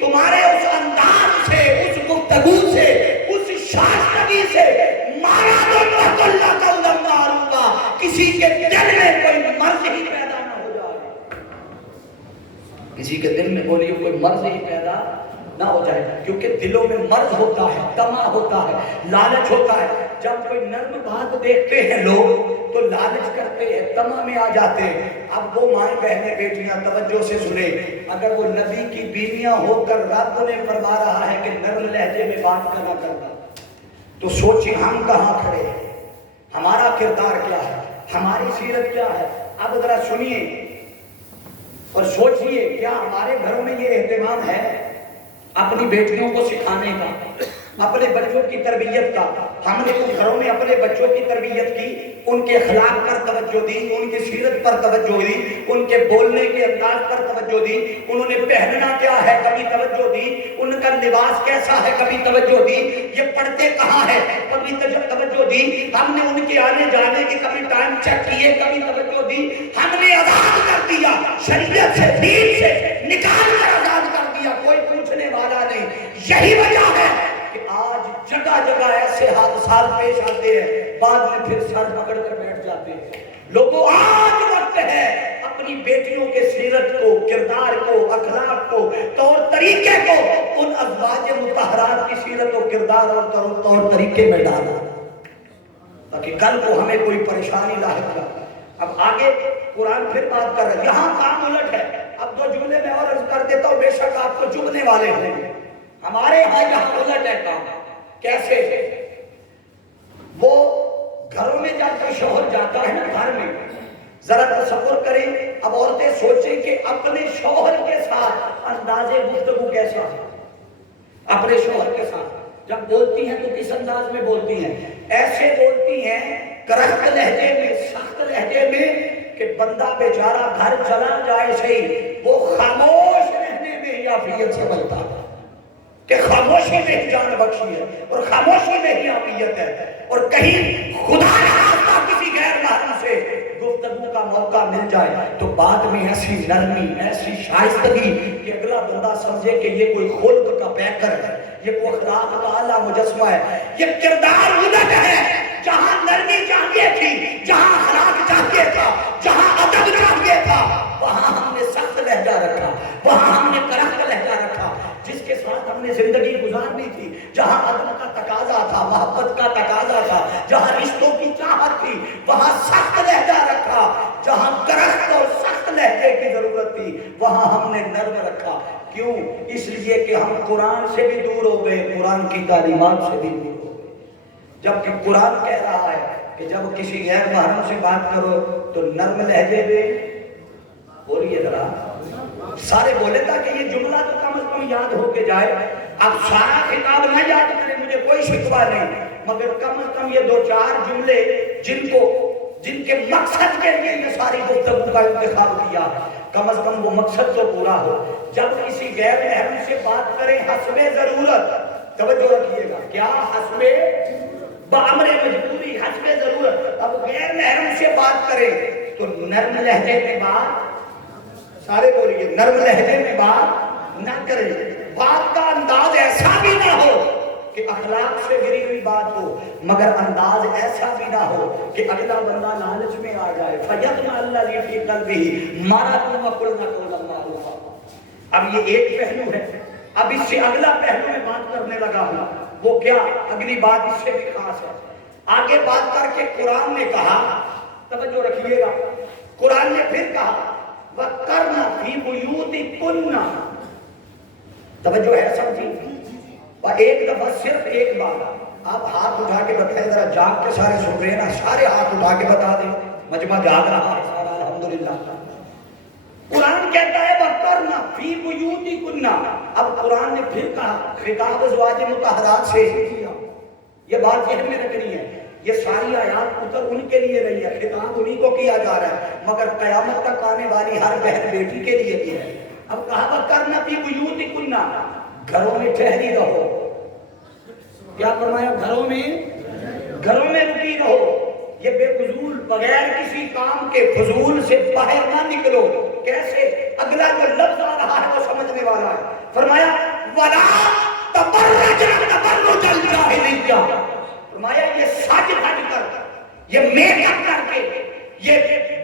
تمہارے اس انداز سے, اس گفتگو سے, اس شائستگی سے کسی کے دل میں کوئی مرض ہی پیدا نہ ہو جائے. کسی کے دل میں کوئی مرض ہی پیدا نہ ہو جائے, کیونکہ دلوں میں مرض ہوتا ہے, طمع ہوتا ہے, لالچ ہوتا ہے. جب کوئی نرم بات دیکھتے ہیں لوگ تو لالچ کرتے ہیں, طمع میں آ جاتے ہیں. اب وہ مائیں بہنیں بیٹیاں توجہ سے سنیں, اگر وہ نبی کی بیویاں ہو کر رب نے فرما رہا ہے کہ نرم لہجے میں بات کرنا کرنا, تو سوچیں ہم کہاں کھڑے ہیں, ہمارا کردار کیا ہے, ہماری سیرت کیا ہے. اب ذرا سنیے اور سوچئے کیا ہمارے گھروں میں یہ اہتمام ہے اپنی بیٹیوں کو سکھانے کا, اپنے بچوں کی تربیت کا. ہم نے ان گھروں میں اپنے بچوں کی تربیت کی, ان کے اخلاق پر توجہ دی, ان کی سیرت پر توجہ دی, ان کے بولنے کے انداز پر توجہ دی, انہوں نے پہننا کیا ہے کبھی توجہ دی, ان کا لباس کیسا ہے کبھی توجہ دی, یہ پڑھتے کہاں ہے کبھی توجہ دی. ہم نے ان کے آنے جانے کے کبھی ٹائم چیک کیے, کبھی توجہ دی. ہم نے آزاد کر دیا, شریعت سے دین سے نکال کر آزاد کر دیا, کوئی پوچھنے والا نہیں. یہی وجہ ہے کہ آج جگہ جگہ ایسے حادثات پیش آتے ہیں, بعد میں پھر سر پکڑ کر بیٹھ جاتے ہیں. لوگوں آج وقت ہے اپنی بیٹیوں کے سیرت کو, کردار کو, اخلاق کو, طور طریقے کو ان ازواج مطہرات کی سیرت و کردار اور طور طریقے میں ڈالا تاکہ کل کو ہمیں کوئی پریشانی لاحق نہ. اب آگے قرآن پھر بات کر رہا ہے, یہاں کام الٹ ہے. اب دو جملے میں اور عرض کر دیتا ہوں, بے شک آپ کو چبھنے والے ہوں گے. ہمارے ہاں یہاں الٹ ہے کام. کیسے؟ وہ گھروں میں جب کوئی شوہر جاتا ہے نا گھر میں, ذرا تصور کریں, اب عورتیں سوچیں کہ اپنے شوہر کے ساتھ انداز گفتگو کیسا ہے. اپنے شوہر کے ساتھ جب بولتی ہیں تو کس انداز میں بولتی ہیں؟ ایسے بولتی ہیں کرخت لہجے میں, سخت لہجے میں کہ بندہ بیچارہ گھر چلا جائے صحیح, وہ خاموش رہنے میں ہی عافیت سمجھتا ہے کہ خاموشی میں ہی جان بخشی ہے اور خاموشی میں ہی عافیت ہے. اور کہیں خدا نخواستہ کسی غیر محرم سے گفتگو کا موقع مل جائے تو بات میں ایسی نرمی, ایسی شائستگی کہ اگلا بندہ سمجھے کہ یہ کوئی خلق کا پیکر ہے, یہ کوئی اخلاق کا اعلیٰ مجسمہ ہے. یہ کردار الٹ ہے. جہاں نرمی چاہیے تھی, جہاں اخلاق چاہیے تھا, جہاں ادب چاہیے تھا, وہاں ہم نے سخت لہجہ رکھا, وہاں ہم نے کرخت لہجہ رکھا. جس کے ساتھ ہم نے زندگی گزارنی تھی, جہاں ادب کا تقاضا تھا, محبت کا تقاضا تھا, جہاں رشتوں کی چاہت تھی, وہاں سخت لہجہ رکھا. جہاں کرخت اور سخت لہجے کی ضرورت تھی وہاں ہم نے نرم رکھا. کیوں؟ اس لیے کہ ہم قرآن سے بھی دور ہو گئے, قرآن کی تعلیمات سے بھی دور ہو گئے. جبکہ قرآن کہہ رہا ہے کہ جب کسی غیر محرم سے بات کرو تو نرم لہجے میں بولیے. ذرا سارے بولے تھا کہ یہ جملہ تو کم از کم یاد ہو کے جائے. اب سارا خطاب نہ یاد کرے, مجھے کوئی شکوہ نہیں, مگر کم از کم یہ 2-4 جملے جن کے مقصد کے لیے یہ ساری گفتگو کا انتخاب کیا, کم از کم وہ مقصد تو پورا ہو. جب کسی غیر محرم سے بات کریں حسب ضرورت, توجہ رکھیے گا, کیا حسب بامر مجبوری, حسب ضرورت. اب غیر محرم سے بات کریں تو نرم لہجے میں بات, سارے بولیے, نرم لہجے میں بات نہ کریں. بات کا انداز ایسا بھی نہ ہو کہ اخلاق سے گری ہوئی بات ہو, مگر انداز ایسا بھی نہ ہو کہ اگلا بندہ لالچ میں آ جائے. فَيَطْمَعَ الَّذِي فِي قَلْبِهِ مَرَضٌ وَقُلْنَا قَوْلًا مَّعْرُوفًا. اب یہ ایک پہلو ہے. اب اس سے اگلا پہلو میں بات کرنے لگا ہوں وہ کیا؟ اگلی بات اس سے بھی خاص ہے. آگے بات کر کے قرآن نے کہا، توجہ رکھیے گا، قرآن نے پھر کہا وَقَرْنَ فِي بُيُوتِكُنَّ. توجہ ہے سمجھی؟ اور ایک دفعہ صرف ایک بار آپ ہاتھ اٹھا کے بتائیں، ذرا جاگ کے سارے سن رہے ہیں نا، سارے ہاتھ اٹھا کے بتا دیں. مجمع جاگ رہا ہے سارا، الحمدللہ. قرآن کہتا ہے وَقَرْنَ فِي بُيُوتِكُنَّ. اب قرآن نے پھر کہا، خطاب ازواج مطہرات سے ہی کیا. یہ بات ذہن میں رکھنی ہے، یہ ساری آیات اتر ان کے لیے رہی ہے، خطاب انہی کو کیا جا رہا ہے، مگر قیامت تک آنے والی ہر بہن بیٹی کے لیے بھی ہے. اب کہا وَقَرْنَ فِي بُيُوتِكُنَّ، گھروں میں ٹھہری رہو. کیا فرمایا؟ گھروں میں رکی رہو. یہ بے فضول، بغیر کسی کام کے فضول سے باہر نہ نکلو. کیسے؟ اگلا جو لفظ آ رہا ہے وہ سمجھنے والا ہے. فرمایا وَلَا تَبَرَّجْنَ تَبَرُّجَ الْجَاهِلِيَّةِ. فرمایا یہ سج دھج کر، یہ میک اپ کر کے، یہ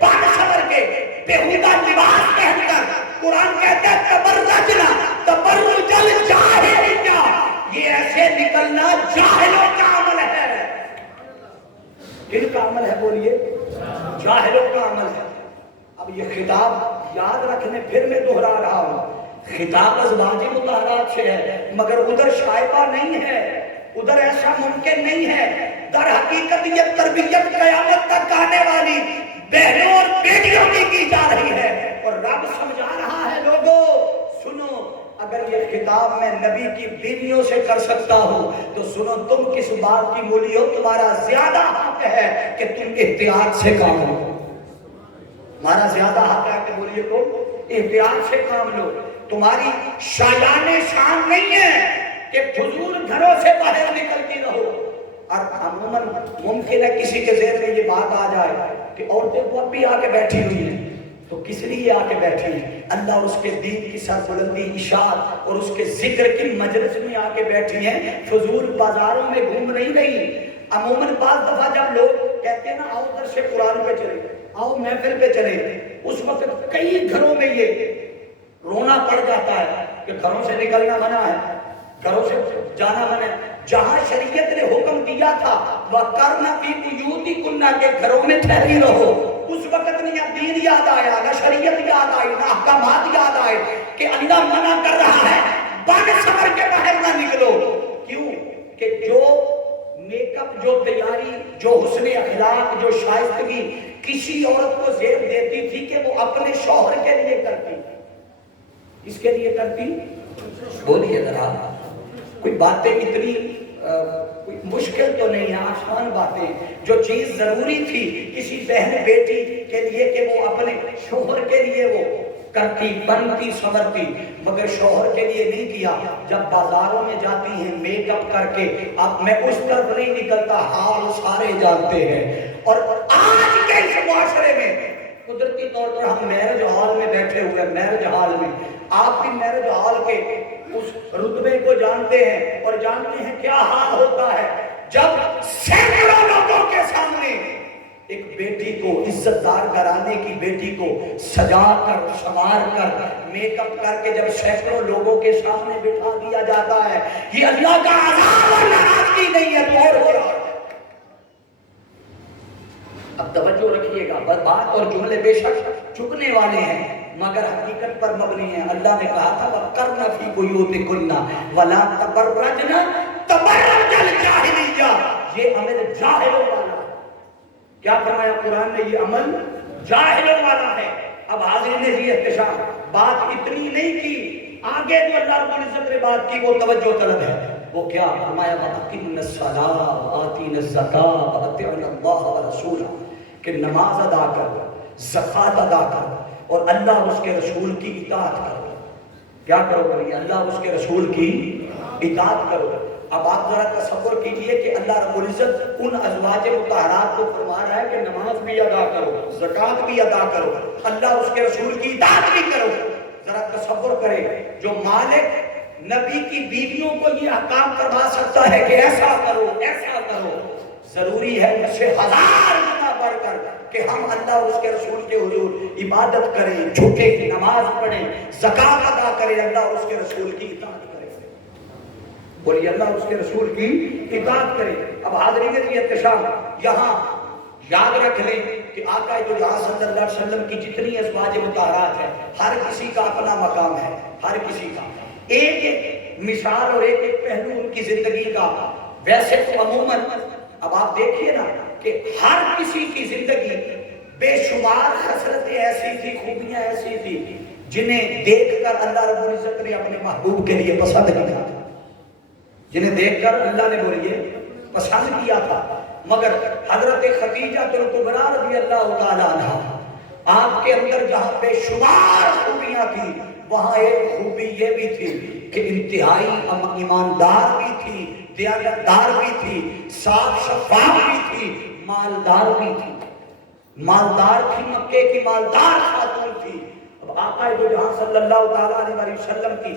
بن سور کے، بیہودہ لباس پہن کر، قرآن کہتا ہے تبرجنا تبرج الجاہلیہ، یہ ایسے نکلنا جاہلوں کا عمل ہے. کن کا عمل ہے بولیے؟ جاہلوں کا عمل ہے. اب یہ خطاب یاد رکھنے، پھر میں دہرا رہا ہوں، خطاب ازواج مطہرات سے ہے، مگر ادھر شائبہ نہیں ہے، ادھر ایسا ممکن نہیں ہے. در حقیقت یہ تربیت قیامت تک آنے والی بہنوں اور بیٹیوں کی جا رہی ہے. اور رب سمجھا رہا ہے لوگوں سنو، اگر یہ خطاب میں نبی کی بیویوں سے کر سکتا ہوں تو سنو، تم کس بات کی مولی ہو؟ تمہارا زیادہ حق ہے کہ تم احتیاط سے کام لو. تمہارا زیادہ حق ہے کہ بولیے تو احتیاط سے کام لو. تمہاری شایان شان نہیں ہے کہ فضول گھروں سے باہر نکلتی رہو. اور عموماً ممکن ہے کسی کے ذہن میں یہ بات آ جائے کہ عورتیں کو اب بھی آ کے بیٹھی ہوئی ہیں، تو کس لیے آ کے بیٹھی ہیں؟ اللہ اور اس کے دین کی سربلندی، اشاعت اور اس کے ذکر کی مجلس میں آ کے بیٹھی ہیں، فضول بازاروں میں گھوم نہیں رہی. عموماً بعض دفعہ جب لوگ کہتے ہیں نا آؤ درس قرآن پہ چلے، آؤ محفل پہ چلے، اس وقت کئی گھروں میں یہ رونا پڑ جاتا ہے کہ گھروں سے نکلنا منع ہے، گھروں سے جانا منع ہے. جہاں شریعت نے حکم دیا تھا وَقَرْنَ فِي بُيُوتِكُنَّ کے گھروں میں ٹھہری رہو، اس وقت نہ دین یاد آیا، نہ شریعت یاد آئی، نہ احکامات یاد آئے کہ اللہ منع کر رہا ہے بن سور کے باہر نہ نکلو. کیوں کہ جو میک اپ، جو تیاری، جو حسن اخلاق، جو شائستگی کسی عورت کو زیب دیتی تھی کہ وہ اپنے شوہر کے لیے کرتی، اس کے لیے کرتی. بولیے ذرا، کوئی باتیں اتنی کوئی مشکل تو نہیں ہے، آسان باتیں. جو چیز ضروری تھی کسی بہن بیٹی کے لیے کہ وہ اپنے شوہر کے لیے وہ کرتی، بنتی، سنورتی، مگر شوہر کے لیے نہیں کیا. جب بازاروں میں جاتی ہیں میک اپ کر کے، اب میں اس طرف نہیں نکلتا، حال سارے جانتے ہیں. اور آج کے اس معاشرے میں قدرتی طور پر ہم میرج ہال میں بیٹھے ہوئے، میرج ہال میں، آپ بھی میرج ہال کے اس رتبے کو جانتے ہیں اور جانتے ہیں کیا حال ہوتا ہے جب سینکڑوں لوگوں کے سامنے ایک بیٹی کو، عزت دار گھرانے کی بیٹی کو سجا کر، سنوار کر، میک اپ کر کے جب سینکڑوں لوگوں کے سامنے بٹھا دیا جاتا ہے. یہ اللہ کا عذاب اور ناراضگی نہیں ہے تو اور کیا؟ اب توجہ رکھیے گا، بات اور جملے بے شک چکنے والے ہیں مگر حقیقت پر مبنی ہیں. اللہ نے کہا تھا وَقَرْنَ فِي بُيُوتِكُنَّ وَلَا تَبَرَّجْنَ تَبَرُّجَ الْجَاهِلِيَّةِ. یہ عمل جاہلوں والا ہے. کیا فرمایا قرآن نے؟ یہ عمل جاہلوں والا ہے. اب حاضرین نے جی احتشام بات اتنی نہیں کی، آگے جو اللہ رب العزت نے بات کی وہ توجہ طلب ہے. وہ کیا فرمایا؟ وَأَقِمْنَ الصَّلَاةَ وَآتِينَ الزَّكَاةَ وَأَطِعْنَ اللَّهَ وَرَسُولَهُ کہ نماز ادا کر، زکوٰۃ ادا کر اور اللہ اور اس کے رسول کی اطاعت کرو. کیا کرو بھائی؟ اللہ اور اس کے رسول کی اطاعت کرو. اب آپ ذرا تصور کیجئے کہ اللہ رب العزت ان ازواج مطہرات کو فرما رہا ہے کہ نماز بھی ادا کرو، زکوٰۃ بھی ادا کرو، اللہ اور اس کے رسول کی اطاعت بھی کرو. ذرا تصور کرے جو مالک نبی کی بیویوں کو یہ احکام کروا سکتا ہے کہ ایسا کرو، ایسا کرو، ضروری ہے ان سے 1000 گنا بڑھ کر کہ ہم اللہ اور اس کے رسول کے حضور عبادت کریں، جھکیں، نماز پڑھیں، زکوٰۃ ادا کریں، اللہ اور اس کے رسول کی اطاعت کریں. بولیے اللہ اس کے رسول کی اطاعت کرے۔ اب حاضرین کی احتشام، یہاں یاد رکھ لیں کہ آقا تو جہاں صلی اللہ علیہ وسلم کی جتنی ازواج مطہرات ہیں ہر کسی کا اپنا مقام ہے، ہر کسی کا ایک ایک مثال اور ایک ایک پہلو ان کی زندگی کا۔ ویسے تو عموماً اب آپ دیکھیے نا کہ ہر کسی کی زندگی بے شمار خصلتیں ایسی تھی، خوبیاں ایسی تھی جنہیں دیکھ کر اللہ رب العزت نے اپنے محبوب کے لیے پسند کیا تھا، جنہیں دیکھ کر اللہ نے بولیے پسند کیا تھا۔ مگر حضرت خدیجہ الکبریٰ رضی اللہ تعالیٰ عنہ، آپ کے اندر جہاں بے شمار خوبیاں تھی وہاں ایک خوبی یہ بھی تھی کہ انتہائی ایماندار بھی تھی، دیانتدار بھی تھی، صاف شفاف بھی تھی، مالدار بھی تھی، مالدار تھی، مکے کی مالدار خاتون تھی۔ اب آقا دو جہاں صلی اللہ تعالیٰ علیہ وسلم کی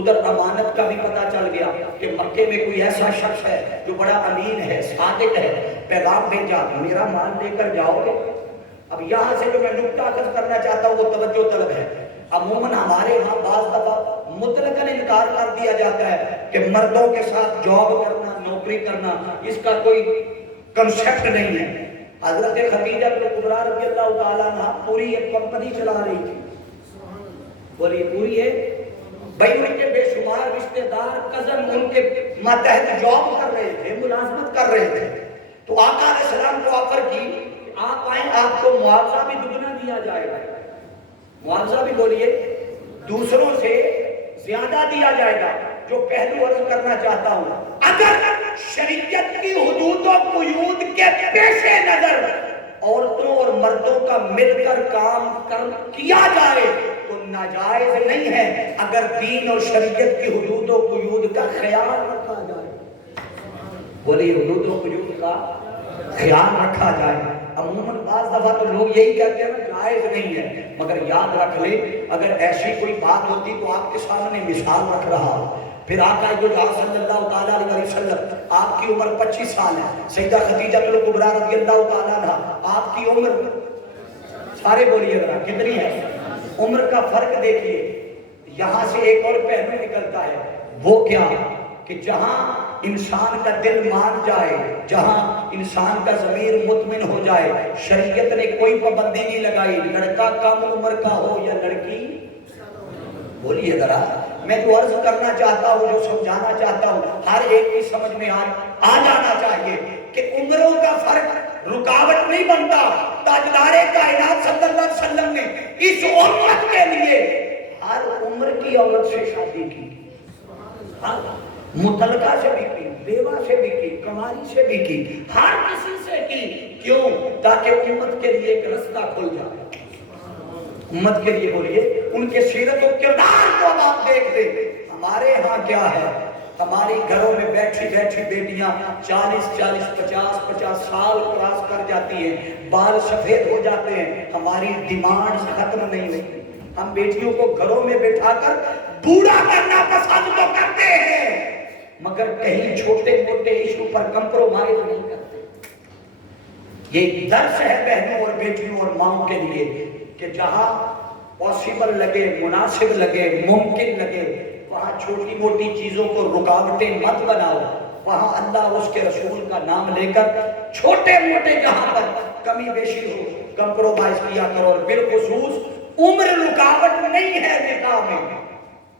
ادھر امانت کا بھی پتہ چل گیا کہ مکے میں کوئی ایسا شخص ہے جو بڑا امین ہے، صادق ہے، پیغام بھیجا میرا مال لے کر جاؤ گے۔ اب یہاں سے جو میں نکتہ اخذ کرنا چاہتا ہوں وہ توجہ طلب ہے۔ عموماً ہمارے ہاں بعض دفعہ مطلقاً انکار کر دیا جاتا ہے کہ مردوں کے ساتھ جاب کرنا، نوکری کرنا، اس کا کوئی کنسیپٹ نہیں ہے۔ حضرت خدیجہ الکبریٰ رضی اللہ تعالیٰ عنہ پوری ایک کمپنی چلا رہی تھی، بولیے پوری ہے بھائی، ان کے بے شمار رشتے دار کزن ان کے ماتحت جاب کر رہے تھے، ملازمت کر رہے تھے۔ تو آقا علیہ السلام کو آفر کی کہ آپ آئیں، آپ کو معاوضہ بھی دگنا دیا جائے گا، معاوضہ بھی بولیے دوسروں سے زیادہ دیا جائے گا۔ جو پہلو عرض کرنا چاہتا ہوں، اگر شریعت کی حدود و قیود کے پیش نظر عورتوں اور مردوں کا مل کر کام کیا جائے تو ناجائز نہیں ہے، اگر دین اور شریعت کی حدود و قیود کا خیال رکھا جائے، بولیے حدود و قیود کا خیال رکھا جائے۔ عموماً بعض دفعہ تو لوگ یہی کہتے ہیں جائز نہیں ہے، مگر یاد رکھ لیں اگر ایسی کوئی بات ہوتی تو آپ کے سامنے مثال رکھ رہا ہوں۔ پھر آقا صلی اللہ تعالیٰ علیہ وسلم، آپ کی عمر 25 سال ہے، سیدہ خدیجہ الکبریٰ رضی اللہ تعالیٰ عنہ آپ کی عمر سارے بولیے ذرا کتنی ہے؟ عمر کا فرق دیکھیے۔ یہاں سے ایک اور پہلو نکلتا ہے، وہ کیا کہ جہاں انسان کا دل مان جائے، جہاں انسان کا ضمیر مطمئن ہو جائے، شریعت نے کوئی پابندی نہیں لگائی لڑکا کم عمر کا ہو یا لڑکی، بولیے ذرا میں جو عرض کرنا چاہتا ہوں، جو سمجھانا چاہتا ہوں، ہر ایک کی سمجھ میں آ جانا چاہیے کہ عمروں کا فرق رکاوٹ نہیں بنتا۔ تاجدار کائنات صلی اللہ علیہ وسلم نے اس امت کے لیے ہر عمر کی عورت سے شادی کی، مطلقہ سے بھی کی، بیوہ سے بھی کی، کنواری سے بھی کی، ہر کسی سے کی۔ کیوں؟ تاکہ امت کے لیے ایک رستہ کھل جائے، امت کے لیے بولیے ان کے سیرت و کردار کو اب آپ دیکھ لیں۔ ہمارے ہاں کیا ہے، ہماری گھروں میں بیٹھی بیٹھی بیٹیاں 40 سال کراس کر جاتی ہیں، بال سفید ہو جاتے ہیں، ہماری ڈیمانڈز ختم نہیں ہوتی۔ ہم بیٹیوں کو گھروں میں بٹھا کر بوڑھا کرنا پسند تو کرتے ہیں، مگر کہیں چھوٹے موٹے ایشو پر کمپرومائز نہیں کرتے۔ یہ درس ہے بہنوں اور بیٹیوں اور ماؤں کے لیے کہ جہاں پاسبل لگے، مناسب لگے، ممکن لگے، وہاں چھوٹی موٹی چیزوں کو رکاوٹیں مت بناؤ، وہاں اللہ اس کے رسول کا نام لے کر چھوٹے موٹے جہاں پر کمی بیشی ہو کمپرومائز کیا کرو۔ اور بالخصوص عمر رکاوٹ نہیں ہے نکاح میں،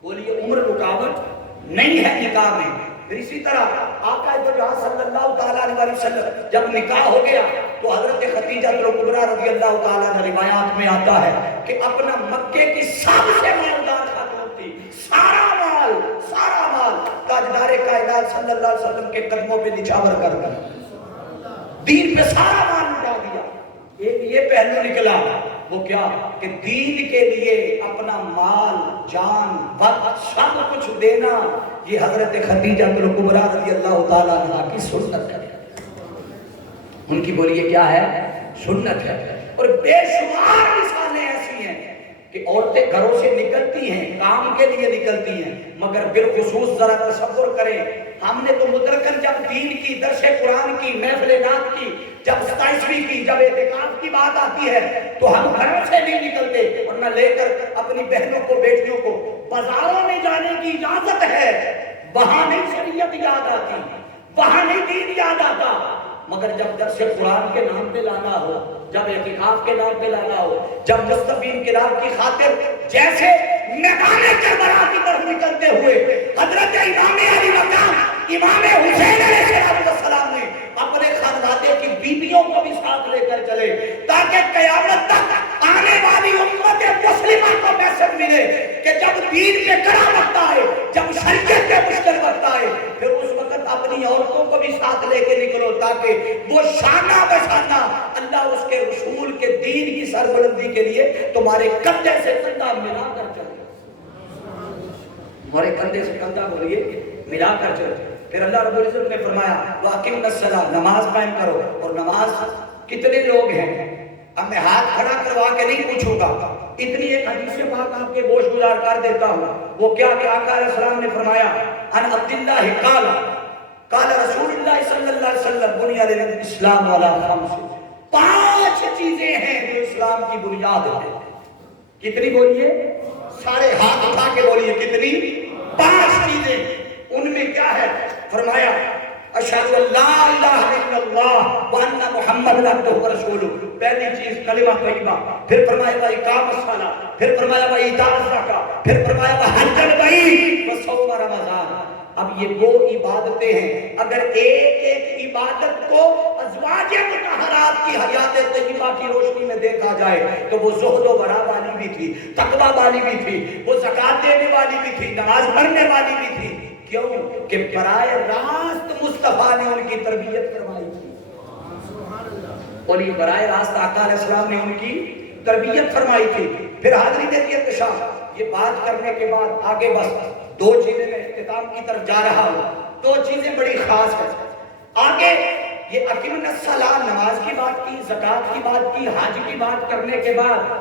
بولیے عمر رکاوٹ نہیں ہے نکاح میں۔ پھر اسی طرح آقا جہاں صلی اللہ تعالیٰ علیہ وسلم جب نکاح ہو گیا تو حضرت خدیجہ الکبریٰ رضی اللہ تعالیٰ عنہ روایات میں آتا ہے کہ اپنا مکے کی سب سے مالدار خاتون تھی، سارا مال تاجدار کائنات صلی اللہ علیہ وسلم کے قدموں پہ نچھاور کر دین پہ سارا مال لٹا دیا۔ ایک یہ پہلو نکلا، وہ کیا کہ دین کے لیے اپنا مال، جان، وقت سب کچھ دینا، یہ حضرت خدیجہ الکبریٰ رضی اللہ تعالیٰ عنہ کی سنت ہے، ان کی بولیے کیا ہے؟ سنت ہے۔ اور بے شمار مثالیں ایسی ہیں کہ عورتیں گھروں سے نکلتی ہیں، کام کے لیے نکلتی ہیں، مگر بالخصوص ذرا تصور کریں، ہم نے تو مدرکن جب دین کی، درس قرآن کی، محفل نعت کی، جب 27ویں کی، جب اعتکاف کی بات آتی ہے تو ہم گھروں سے نہیں نکلتے، اور نہ لے کر اپنی بہنوں کو، بیٹیوں کو بازاروں میں جانے کی اجازت ہے۔ وہاں نہیں شریعت یاد آتی، وہاں نہیں دین یاد آتا، مگر جب درس قرآن کے نام پہ لانا ہو، جب اعتکاف کے نام پہ لانا ہو، جب مستقیم کلام کی خاطر جیسے میدان کربلا کی طرف نکلتے ہوئے حضرت امام علی مقام امام حسین علیہ السلام نے اپنے خانوادے کی بیویوں کو بھی ساتھ لے کر چلے تاکہ قیامت تک آنے والی امت مسلمہ کو میسج ملے کہ جب دین پہ کڑا وقت آئے، جب شریعت پہ مشکل وقت آئے، پھر اس وقت اپنی عورتوں کو بھی ساتھ لے کے نکلو تاکہ وہ شانہ بشانہ اللہ اس کے رسول کے دین کی سربلندی کے لیے تمہارے کندھے سے کندھا ملا کر چلے، تمہارے کندھے سے کندھا بولیے ملا کر چلے۔ پھر اللہ رب العزت نے فرمایا وَأَقِمْنَ الصَّلَاةَ، نماز قائم کرو۔ اور نماز کتنے لوگ ہیں؟ اب میں ہاتھ کھڑا کروا کے نہیں پوچھوں گا، اتنی ایک حدیث پاک آپ کے گوش گزار کر دیتا ہوں۔ وہ کیا کہ آقا علیہ السلام نے فرمایا ان عبداللہ قال قال رسول اللہ صلی اللہ علیہ وسلم بنی الاسلام علی خمس، 5 چیزیں ہیں جو اسلام کی بنیاد ہے۔ کتنی بولیے؟ سارے ہاتھ اٹھا کے بولیے کتنی؟ 5 چیزیں۔ ان میں کیا ہے؟ فرمایا اشہد ان لا الہ الا اللہ وان محمد عبدہ ورسولہ، پہلی چیز کلمہ طیبہ، پھر فرمایا و اقام الصلاۃ، پھر فرمایا و ایتاء الزکاۃ، پھر فرمایا و حج البیت و صوم رمضان۔ اب یہ وہ عبادتیں ہیں، اگر ایک ایک عبادت کو ازواج مطہرات کی حیات طیبہ کی روشنی میں دیکھا جائے تو وہ زہد و ورع والی بھی تھی، تقویٰ والی بھی تھی، وہ زکوٰۃ دینے والی بھی تھی، نماز پڑھنے والی بھی تھی۔ کیوں کہ براہ راست مصطفیٰ نے ان کی تربیت فرمائی تھی، اور یہ براہ راست آقا علیہ السلام نے ان کی تربیت فرمائی تھی۔ پھر حاضرین ارتشاف، یہ بات کرنے کے بعد آگے بس 2 چیزیں میں اختتام کی طرف جا رہا ہوں، 2 چیزیں بڑی خاص ہیں۔ آگے یہ اقیمنا الصلاۃ، نماز کی بات کی، زکوٰۃ کی بات کی، حج کی بات کرنے کے بعد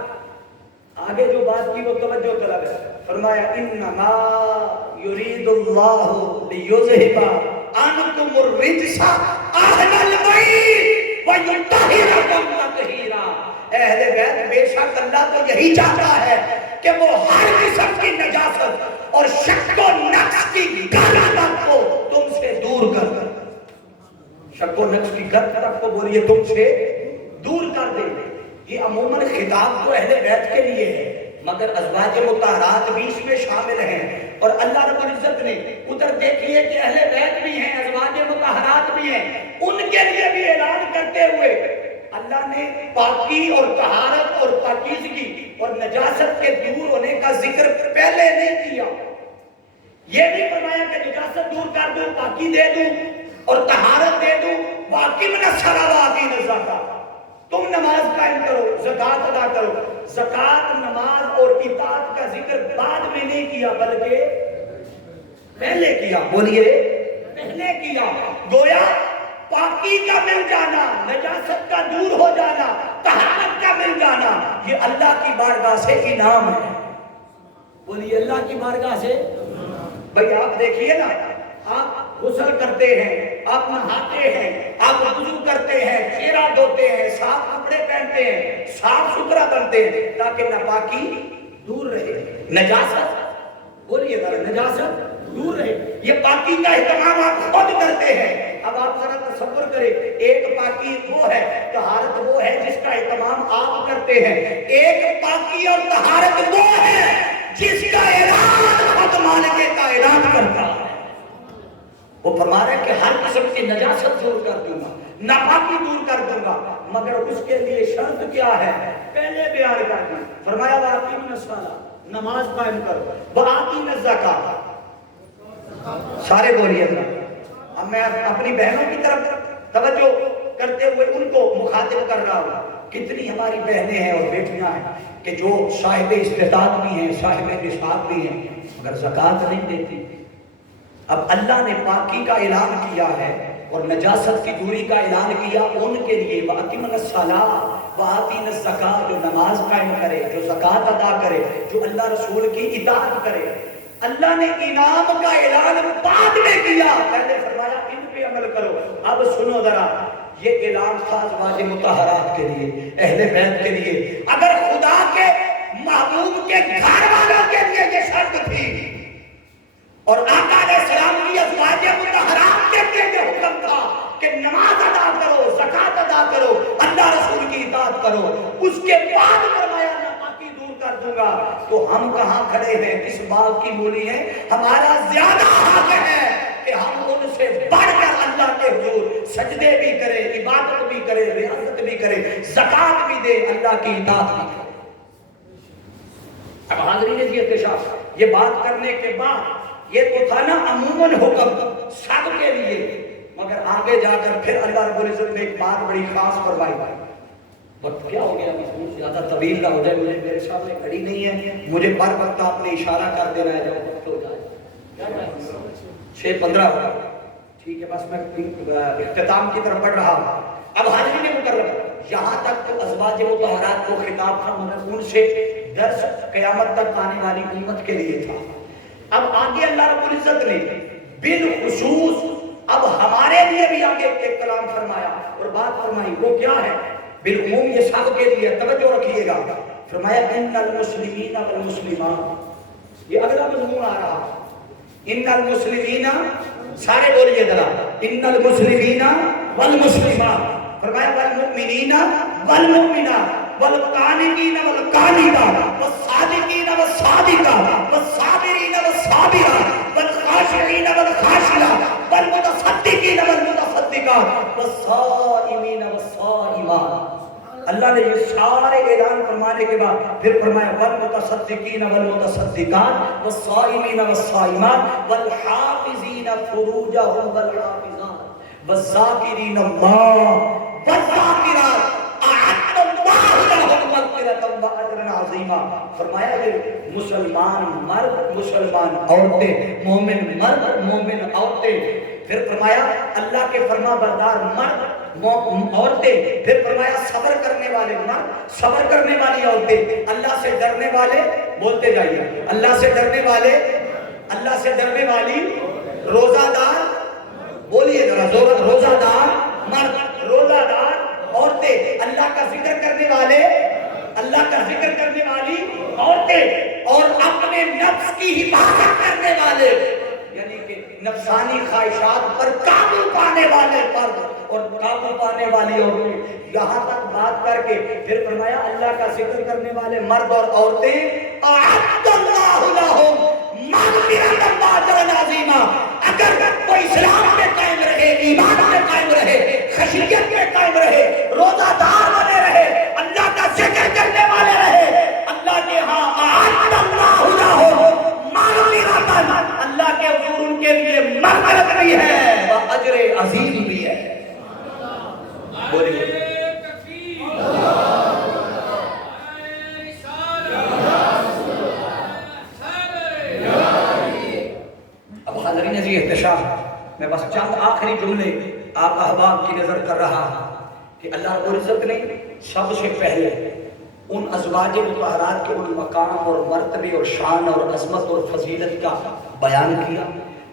آگے جو بات کی وہ توجہ طلب ہے۔ فرمایا انما یرید اللہ لیذہب عنکم الرجس اہل البیت ویطہرکم تطہیرا، اہل بیت بے شک اللہ تو یہی چاہتا ہے کہ وہ ہر قسم کی نجاست اور شک و نقص کی گرد کو تم سے دور کر دے، شک و نقص کی گرد کو بولیے تم سے دور کر دے۔ یہ عموماً خطاب تو اہل بیت کے لیے ہے، مگر ازواج مطہرات بھی اس میں شامل ہیں، اور اللہ رب العزت نے ادھر دیکھیے کہ اہل بیت بھی ہیں، ازواج مطہرات بھی ہیں، ان کے لیے بھی اعلان کرتے ہوئے اللہ نے پاکی اور طہارت اور پاکیزگی اور نجاست کے دور ہونے کا ذکر پہلے نہیں کیا۔ یہ نہیں فرمایا کہ نجاست دور کر دوں، پاکی دے دوں اور طہارت دے دوں، وَأَقِمْنَا الصَّلَاةَ وَآتِينَا الزَّكَاةَ، تم نماز قائم کرو، زکوٰۃ ادا کرو۔ زکوٰۃ، نماز اور اطاعت کا ذکر بعد میں نہیں کیا بلکہ پہلے کیا، بولیے پہلے کیا۔ گویا پاکی کا مل جانا، نجاست کا دور ہو جانا، طہارت کا مل جانا، یہ اللہ کی بارگاہ سے انعام ہے، بولیے اللہ کی بارگاہ سے۔ بھئی آپ دیکھیے نا، آپ غسل کرتے ہیں، آپ نہاتے ہیں، آپ وضو کرتے ہیں، چہرہ دھوتے ہیں، صاف کپڑے پہنتے ہیں، صاف ستھرا بنتے ہیں تاکہ ناپاکی دور رہے، نجاست بولیے ذرا، نجاست دور رہے۔ یہ پاکی کا اہتمام آپ خود کرتے ہیں۔ اب آپ ذرا تصور کریں، ایک پاکی وہ ہے، طہارت وہ ہے جس کا اہتمام آپ کرتے ہیں، ایک پاکی اور طہارت وہ ہے جس کا اعلان خود مالک کائنات کرتا ہے۔ وہ فرما رہے ہیں کہ ہر قسم کی نجاست دور کر دوں گا، ناپاکی دور کر دوں گا، مگر اس کے لیے شرط کیا ہے؟ پہلے بیان کر دی، فرمایا وَأَقِیمُوا الصَّلَاةَ، نماز قائم کرو، وَآتِینَا الزَّکَاةَ، سارے بولیے گا۔ اب میں اپنی بہنوں کی طرف توجہ کرتے ہوئے ان کو مخاطب کر رہا ہوں۔ کتنی ہماری بہنیں ہیں اور بیٹیاں ہیں کہ جو صاحب استطاعت بھی ہیں، صاحب نصاب بھی ہیں، مگر زکوٰۃ نہیں دیتی۔ اب اللہ نے پاکی کا اعلان کیا ہے اور نجاست کی دوری کا اعلان کیا ان کے لیے، وَأَقِمْنَا الصَّلَاةَ وَآتِينَا الزَّكَاةَ، جو نماز قائم کرے، جو زکوٰۃ ادا کرے، جو اللہ رسول کی اطاعت کرے۔ اللہ نے انعام کا اعلان بعد میں کیا، پہلے فرمایا ان پہ عمل کرو۔ اب سنو ذرا، یہ اعلان تھا ازواج مطہرات کے لیے، اہل بیت کے لیے۔ اگر خدا کے محبوب کے گھر والوں کے لیے یہ شرط تھی اور آقا علیہ السلام ازواج مطہرات کے لیے یہ حکم تھا کہ نماز ادا کرو، زکات ادا کرو، اللہ رسول کی اطاعت کرو، اس کے بعد فرمایا ناپاکی دور کر دوں گا، تو ہم کہاں کھڑے ہیں؟ اس بات کی بولی ہے ہمارا زیادہ حق ہے کہ ہم ان سے بڑھ کر اللہ کے حضور سجدے بھی کریں، عبادت بھی کریں، ریاضت بھی کریں، زکات بھی دے، اللہ کی اطاعت بھی کریں۔ اب حاضرین جی احتشام، یہ بات کرنے کے بعد یہ تو تھا نا عموماً حکم سب کے لیے، مگر آگے جا کر پھر اللہ رب العزت نے ایک بات بڑی خاص فرمائی۔ وقت کیا ہو گیا؟ زیادہ طویل نہ ہو جائے، مجھے میرے سامنے کھڑی نہیں ہے، مجھے بر وقت آپ نے اشارہ کر دینا ہے جب وقت ہو جائے۔ 6:15 ہو گیا، ٹھیک ہے، بس میں اختتام کی طرف بڑھ رہا ہوں۔ اب حاضرین مکرم، یہاں تک تو ازواج مطہرات کو خطاب تھا، مگر ان سے درس قیامت تک آنے والی امت کے لیے تھا۔ اب آگے اللہ رب العزت نے بالخصوص اب ہمارے لیے بھی آگے ایک کلام فرمایا اور بات فرمائی، وہ کیا ہے؟ بالعموم یہ سب کے لیے، توجہ رکھیے گا۔ فرمایا ان المسلمین والمسلمات، یہ اگلا مضمون آ رہا، ان المسلمین، سارے بولیے ذرا، ان المسلمین والمسلمات، فرمایا والمؤمنین والمؤمنات والقانتین والقانتات والصادقین والصادقات والصابرین والصابرات والخاشعین والخاشعات والمتصدقین والمتصدقات والصائمین والصائمات۔ اللہ نے یہ سارے اعلان فرمانے کے بعد پھر فرمایا والمتصدقین والمتصدقات والصائمین والصائمات والحافظین فروجہم والحافظات والذاکرین اللہ والذاکرات اعد اللہ لہم مغفرۃ واجرا عظیما۔ فرمایا کہ مسلمان مرد، مسلمان عورتیں، مومن مرد، مومن عورتیں، پھر فرمایا اللہ کے فرما بردار مرد عورتیں، پھر فرمایا صبر کرنے والے مرد، صبر کرنے والی عورتیں، اللہ سے ڈرنے والے، بولتے جائیے، اللہ سے ڈرنے والے، اللہ سے ڈرنے والی، روزہ دار، بولیے ذرا زور، روزہ دار مرد، روزہ دار عورتیں، اللہ کا ذکر کرنے والے، اللہ کا ذکر کرنے والی عورتیں، اور اپنے نفس کی حفاظت کرنے والے، یعنی کہ نفسانی خواہشات پر قابو پانے والے مرد اور قابو پانے والی عورتیں۔ یہاں تک بات کر کے پھر فرمایا اللہ کا ذکر کرنے والے مرد اور عورتیں اعد اللہ لہم مغفرۃ واجرا عظیما۔ اگر کوئی اسلام میں قائم رہے، ایمان میں قائم رہے، خشیت میں قائم رہے، روزہ دار بنے رہے، اللہ کا ذکر کرنے والے رہے، اللہ کے ہاں اعد اللہ لہم مغفرۃ، اللہ کے حضور ان کے لیے مغفرت بھی ہے اور اجر عظیم بھی ہے۔ بولیے اب حاضرین عزیز احتشام، میں بس چند آخری جملے آپ احباب کی نظر کر رہا کہ اللہ رب العزت نے سب سے پہلے ان ازواج مطہرات کے ان مقام اور مرتبے اور شان اور عظمت اور فضیلت کا بیان کیا،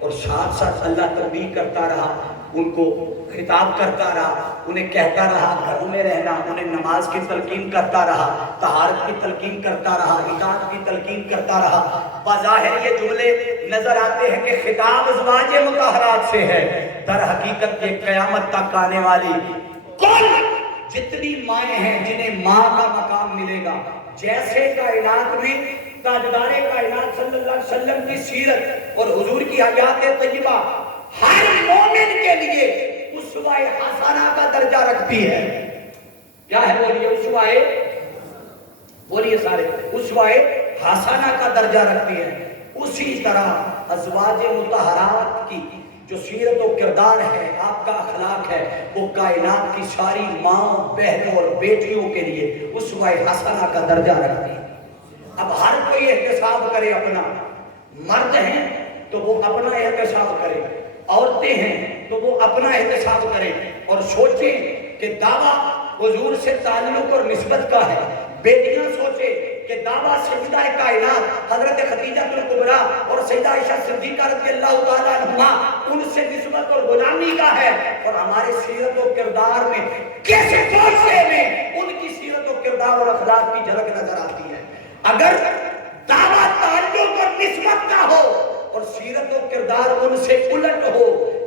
اور ساتھ ساتھ اللہ تنبیہ کرتا رہا، ان کو خطاب کرتا رہا، انہیں کہتا رہا گھروں میں رہنا، انہیں نماز کی تلقین کرتا رہا، طہارت کی تلقین کرتا رہا، اطاعت کی تلقین کرتا رہا۔ بظاہر یہ جملے نظر آتے ہیں کہ خطاب ازواج مطہرات سے ہے، در حقیقت یہ قیامت تک آنے والی کل جتنی مائیں ہیں جنہیں ماں کا مقام ملے گا، جیسے کائنات میں تاجدار کائنات صلی اللہ علیہ وسلم کی سیرت اور حضور کی حیات طیبہ ہر مومن کے لیے اسوہ حسنہ کا درجہ رکھتی ہے۔ کیا ہے بولیے؟ اسوہ، بولیے سارے، اسوہ حسنہ کا درجہ رکھتی ہے۔ اسی طرح ازواج مطہرات کی جو سیرت و کردار ہے، آپ کا اخلاق ہے، وہ کائنات کی ساری ماں، بہنوں اور بیٹیوں کے لیے اسوہ حسنہ کا درجہ رکھتی ہے۔ اب ہر کوئی احتساب کرے، اپنا مرد ہیں تو وہ اپنا احتساب کرے، عورتیں ہیں تو وہ اپنا احتساب کریں اور سوچیں کہ دعویٰ حضور سے تعلق اور نسبت کا ہے۔ بیٹیاں سوچیں کہ دعویٰ سیدہ کائنات حضرت خدیجہ الکبریٰ اور سیدہ عائشہ صدیقہ رضی اللہ تعالیٰ عنہا ان سے نسبت اور غلامی کا ہے، اور ہمارے سیرت و کردار میں کیسے معاشرے میں ان کی سیرت و کردار اور اخلاق کی جھلک نظر آتی ہے۔ اگر دعویٰ تعلق اور نسبت کا ہو اور سیرت و کردار ان سے الٹ ہو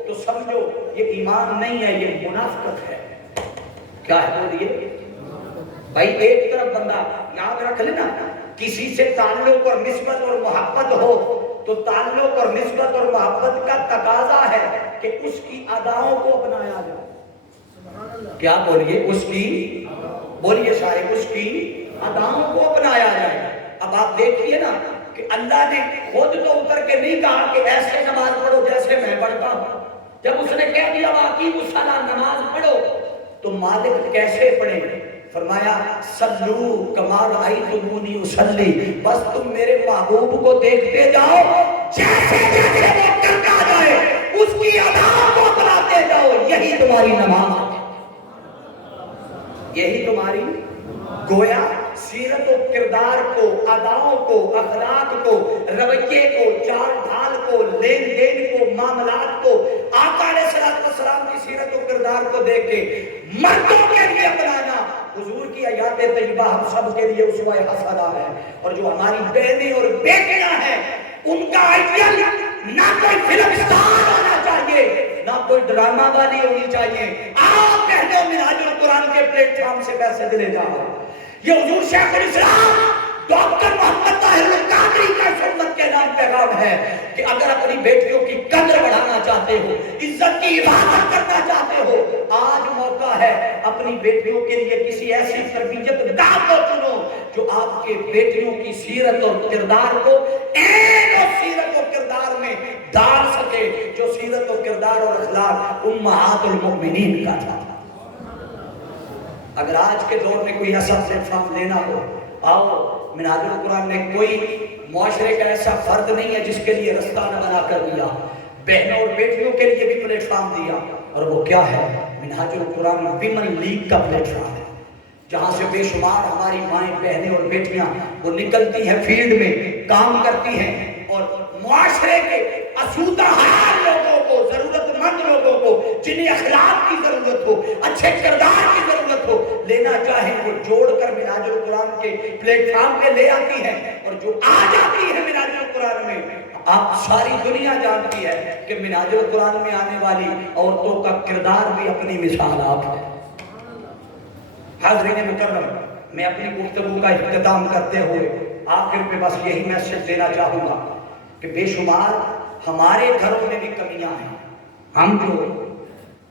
تو سمجھو یہ ایمان نہیں ہے، یہ منافقت ہے۔ کیا ہے بولیے بھائی؟ ایک طرف بندہ یاد رکھ لینا، کسی سے تعلق اور نسبت اور محبت ہو تو تعلق اور نسبت اور محبت کا تقاضا ہے کہ اس کی اداؤں کو اپنایا جائے۔ کیا بولیے؟ اس کی، بولیے صاحب، اس کی اداؤں کو اپنایا جائے۔ اب آپ دیکھیے نا کہ اللہ نے خود تو اتر کے نہیں کہا کہ ایسے نماز پڑھو جیسے میں پڑھتا ہوں۔ جب اس نے کہہ دیا واقعی الصلاۃ، نماز پڑھو، تو مالک کیسے پڑھے؟ فرمایا صلو کما رأیتمونی اصلی، بس تم میرے محبوب کو دیکھتے جاؤ، جیسے جیسے وہ کرتا جائے اس کی ادا کو اپناتے جاؤ، یہی تمہاری نماز ہے، یہی تمہاری۔ گویا سیرت و کردار کو، اداؤں کو، اخلاق کو، رویے کو، چال ڈھال کو، لین دین کو، معاملات کو آقا علیہ السلام کی سیرت و کردار کو دیکھ کے مردوں کے لیے اپنانا، حضور کی حیات طیبہ ہم سب کے لیے اسوہ حسنہ ہے۔ اور جو ہماری بہنیں اور بیٹیاں ہیں ان کا آئیڈیل نہ کوئی فلم اسٹار ہونا چاہیے، نہ کوئی ڈرامہ والی ہونی چاہیے۔ آپ بہنوں منہاج القرآن کے پلیٹ فارم سے پیسے دلے جاؤ۔ یہ حضور شیخ الاسلام ڈاکٹر محمد طاہر القادری کا سنت کے نام پیغام ہے کہ اگر اپنی بیٹیوں کی قدر بڑھانا چاہتے ہو، عزت کی حفاظت کرنا چاہتے ہو، آج موقع ہے اپنی بیٹیوں کے لیے کسی ایسی تربیت گاہ کو چنو جو آپ کے بیٹیوں کی سیرت اور کردار کو عین اور سیرت و کردار میں ڈال سکے، جو سیرت و کردار اور اخلاق امہات المؤمنین کا تھا۔ اگر آج کے دور میں کوئی ایسا پلیٹ فارم لینا ہو، آؤ، منہاج القرآن نے کوئی معاشرے کا ایسا فرد نہیں ہے جس کے لیے رستہ نہ بنا کر دیا، بہنوں اور بیٹیوں کے لیے بھی پلیٹ فارم دیا، اور وہ کیا ہے؟ منہاج القرآن ویمن لیگ کا پلیٹ فارم ہے، جہاں سے بے شمار ہماری مائیں، بہنیں اور بیٹیاں وہ نکلتی ہیں، فیلڈ میں کام کرتی ہیں، اور معاشرے کے اسودہ حال لوگوں کو، ضرورت مند لوگوں کو، جنہیں اخلاق کی ضرورت ہو، اچھے کردار کی ضرورت ہو، لینا چاہیں وہ جوڑ کر منہاج القرآن کے پلیٹ فارم پہ لے آتی ہیں۔ اور جو آ جاتی ہے منہاج القرآن میں، آپ ساری دنیا جانتی ہے کہ منہاج القرآن میں آنے والی عورتوں کا کردار بھی اپنی مثال آپ ہے۔ حاضرین مکرم، میں اپنی گفتگو کا اختتام کرتے ہوئے آخر پہ بس یہی میسج دینا چاہوں گا کہ بے شمار ہمارے گھروں میں بھی کمیاں ہیں۔ ہم جو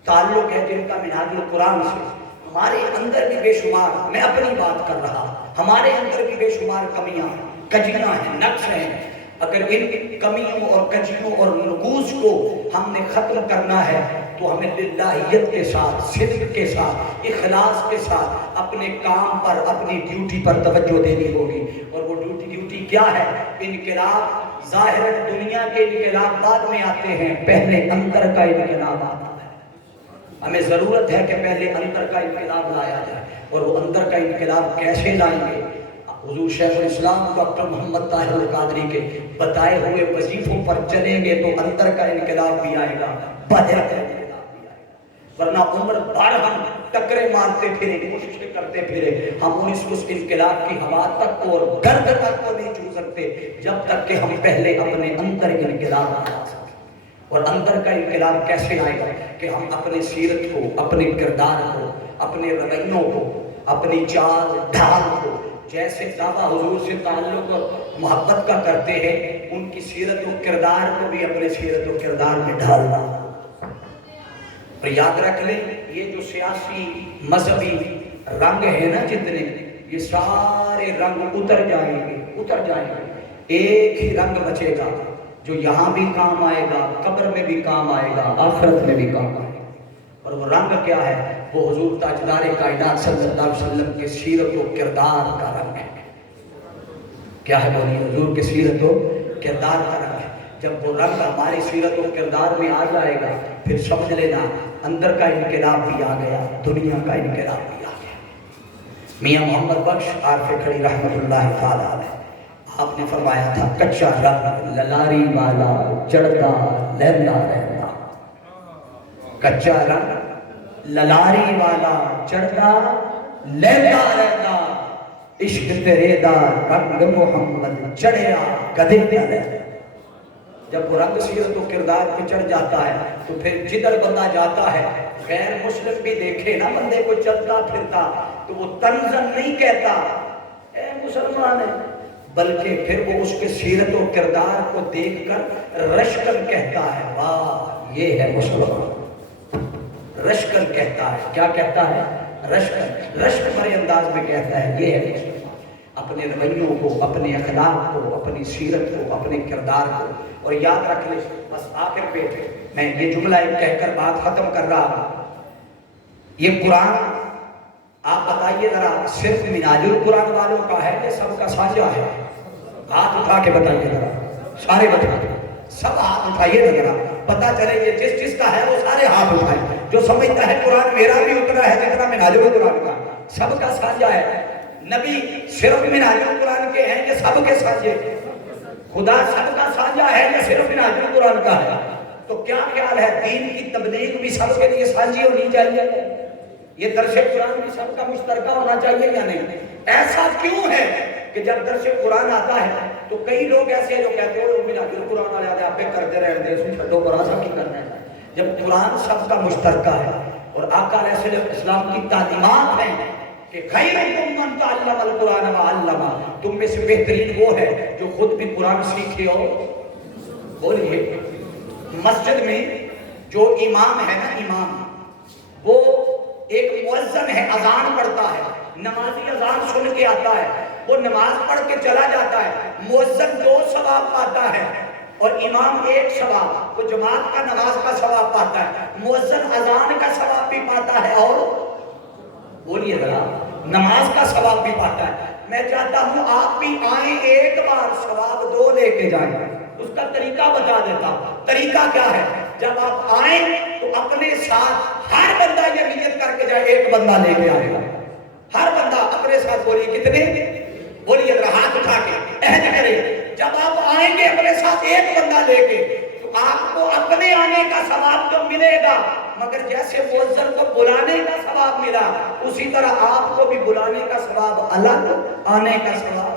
تعلق ہے جن کا منہاج القرآن سے، ہمارے اندر بھی بے شمار، میں اپنی بات کر رہا، ہمارے اندر بھی بے شمار کمیاں ہیں، کجیاں ہیں، نقص ہیں۔ اگر ان کمیوں اور کجیوں اور نقوص کو ہم نے ختم کرنا ہے تو ہمیں للہیت کے ساتھ، صدق کے ساتھ، اخلاص کے ساتھ اپنے کام پر، اپنی ڈیوٹی پر توجہ دینی ہوگی۔ اور وہ ڈیوٹی کیا ہے؟ انقلاب ظاہر دنیا کے انقلاب بعد میں آتے ہیں، پہلے اندر کا انقلاب آتا ہے۔ ہمیں ضرورت ہے کہ پہلے اندر کا انقلاب لایا جائے، اور وہ اندر کا انقلاب کیسے لائیں گے؟ حضور شیخ الاسلام ڈاکٹر محمد طاہر القادری کے بتائے ہوئے وظیفوں پر چلیں گے تو اندر کا انقلاب بھی آئے گا، باہر کا انقلاب بھی آئے گا۔ ورنہ عمر بھر ہم ٹکرے مارتے پھرے، کوششیں کرتے پھرے، ہم اس انقلاب کی ہوا تک کو اور گرد تک کو نہیں چھو سکتے جب تک کہ ہم پہلے اپنے اندر کا انقلاب لا سکیں۔ اور اندر کا انقلاب کیسے آئے گا؟ کہ ہم اپنے سیرت کو، اپنے کردار کو، اپنے رویوں کو، اپنی چال ڈھال کو، جیسے دعویٰ حضور سے تعلق اور محبت کا کرتے ہیں، ان کی سیرت و کردار کو بھی اپنے سیرت و کردار میں ڈالنا۔ اور یاد رکھ لیں، یہ جو سیاسی مذہبی رنگ ہے نا جتنے، یہ سارے رنگ اتر جائیں گے، ایک ہی رنگ بچے گا جو یہاں بھی کام آئے گا، قبر میں بھی کام آئے گا، آخرت میں بھی کام آئے گا۔ اور وہ رنگ کیا ہے؟ وہ حضور تاجدار کائنات صلی اللہ علیہ وسلم کے سیرت و کردار کا رنگ ہے۔ کیا ہے؟ بولیے، حضور کے سیرت و کردار کا رنگ ہے۔ جب وہ رنگ ہماری سیرت و کردار میں آ جائے گا، پھر سمجھ لینا اندر کا انقلاب بھی آ گیا، دنیا کا انقلاب بھی آ گیا۔ میاں محمد بخش عارف کھڑی رحمۃ اللہ تعالی علیہ، آپ نے فرمایا تھا، کچا رنگ للاری والا چڑھتا لہلا رہتا، کچا رنگ للاری والا چڑھتا لہلا رہتا، عشق تیرے دا رنگ محمد چڑھیا کدے نہ رہتا۔ جب وہ رنگ سیرت و کردار پہ چڑھ جاتا ہے تو پھر جدھر بندہ جاتا ہے غیر مسلم بھی دیکھے نا بندے کو چلتا پھرتا تو وہ طنزاً نہیں کہتا اے مسلمان ہے، بلکہ پھر وہ اس کے سیرت و کردار کو دیکھ کر رشکن کہتا ہے واہ یہ ہے مسلمان، رشکن کہتا ہے، کیا کہتا ہے؟ رشکن، رشک بڑے انداز میں کہتا ہے یہ ہے مسلمان، اپنے رویوں کو، اپنے اخلاق کو، اپنی سیرت کو، اپنے کردار کو۔ اور یاد رکھ لے، بس آخر پہ میں یہ جملہ ایک کہہ کر بات ختم کر رہا ہوں، یہ قرآن آپ بتائیے ذرا صرف منہاج القرآن والوں کا ہے یا سب کا سانجہ ہے؟ ہاتھ اٹھا کے بتائیے ذرا، سارے بتائیے، سب ہاتھ اٹھائیے ذرا، پتہ چلے یہ جس جس کا ہے وہ سارے ہاتھ اٹھائے، جو سمجھتا ہے قرآن میرا بھی اتنا ہے جتنا منہاج القرآن کا، سب کا سانجہ ہے۔ نبی صرف منہاج القرآن کے ہیں یا سب کے سانجے؟ خدا سب کا سانجہ ہے یا صرف منہاج القرآن کا ہے؟ تو کیا خیال ہے دین کی تبلیغ بھی سب کے لیے سانجی ہونی چاہیے؟ یہ درس قرآن بھی سب کا مشترکہ ہونا چاہیے یا نہیں؟ ایسا کیوں ہے کہ جب درس قرآن آتا ہے تو کئی لوگ ایسے ہیں جو کہتے ہیں منہاج القرآن آ جاتے ہیں آپ کرتے رہتے ہیں، اس میں چھٹو قرآن سب کی کرنا ہے، جب قرآن سب کا مشترکہ ہے اور آقا علیہ السلام کی تعلیمات ہیں کہ خیرکم من تعلم القرآن وعلمہ، تم میں سے بہترین وہ ہے جو خود بھی قرآن سیکھے ہو۔ بولیے، مسجد میں جو امام ہے نا، امام وہ ایک مؤذن ہے، اذان پڑھتا ہے، نمازی اذان سن کے آتا ہے، وہ نماز پڑھ کے چلا جاتا ہے، مؤذن 2 ثواب پاتا ہے اور امام 1 ثواب، وہ جماعت کا نماز کا ثواب پاتا ہے، مؤذن اذان کا ثواب بھی پاتا ہے اور بولیے ذرا نماز کا ثواب بھی پاتا ہے۔ میں چاہتا ہوں آپ بھی آئیں، ایک بار ثواب 2 لے کے جائیں، اس کا طریقہ بتا دیتا ہوں۔ طریقہ کیا ہے؟ جب آپ آئیں تو اپنے ساتھ ہر بندہ یہ نیت کر کے جائے 1 بندہ لے کے آئے گا، ہر بندہ اپنے ساتھ بولیے کتنے؟ بولیے ذرا ہاتھ اٹھا کے عہد کرے، جب آپ آئیں گے اپنے ساتھ 1 بندہ لے کے تو آپ کو اپنے آنے کا ثواب تو ملے گا، مگر جیسے مؤذن کو بلانے کا ثواب ملا اسی طرح آپ کو بھی بلانے کا ثواب الگ، آنے کا ثواب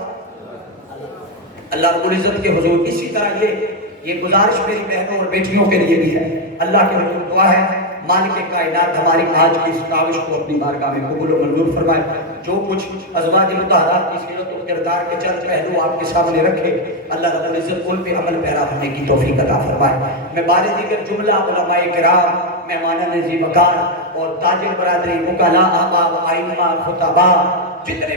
اللہ رب العزت کے حضور۔ اسی طرح یہ گزارش میری بہنوں اور بیٹیوں کے لیے بھی ہے، اللہ کے حضور دعا ہے مالک کائنات ہماری آج کی اس کاوش کو اپنی بارگاہ میں قبول و منظور فرمائے، جو کچھ ازواج مطہرات کی سیرت و کردار کے چند پہلو آپ کے سامنے رکھے، اللہ رب العزت ان پہ عمل پیرا ہونے کی توفیق عطا فرمائے۔ میں بار دیگر جملہ علماء کرام، مہمانان ذی وقار اور تاجر برادری، وکلاء، احباب، ائمہ، خطباء، جتنے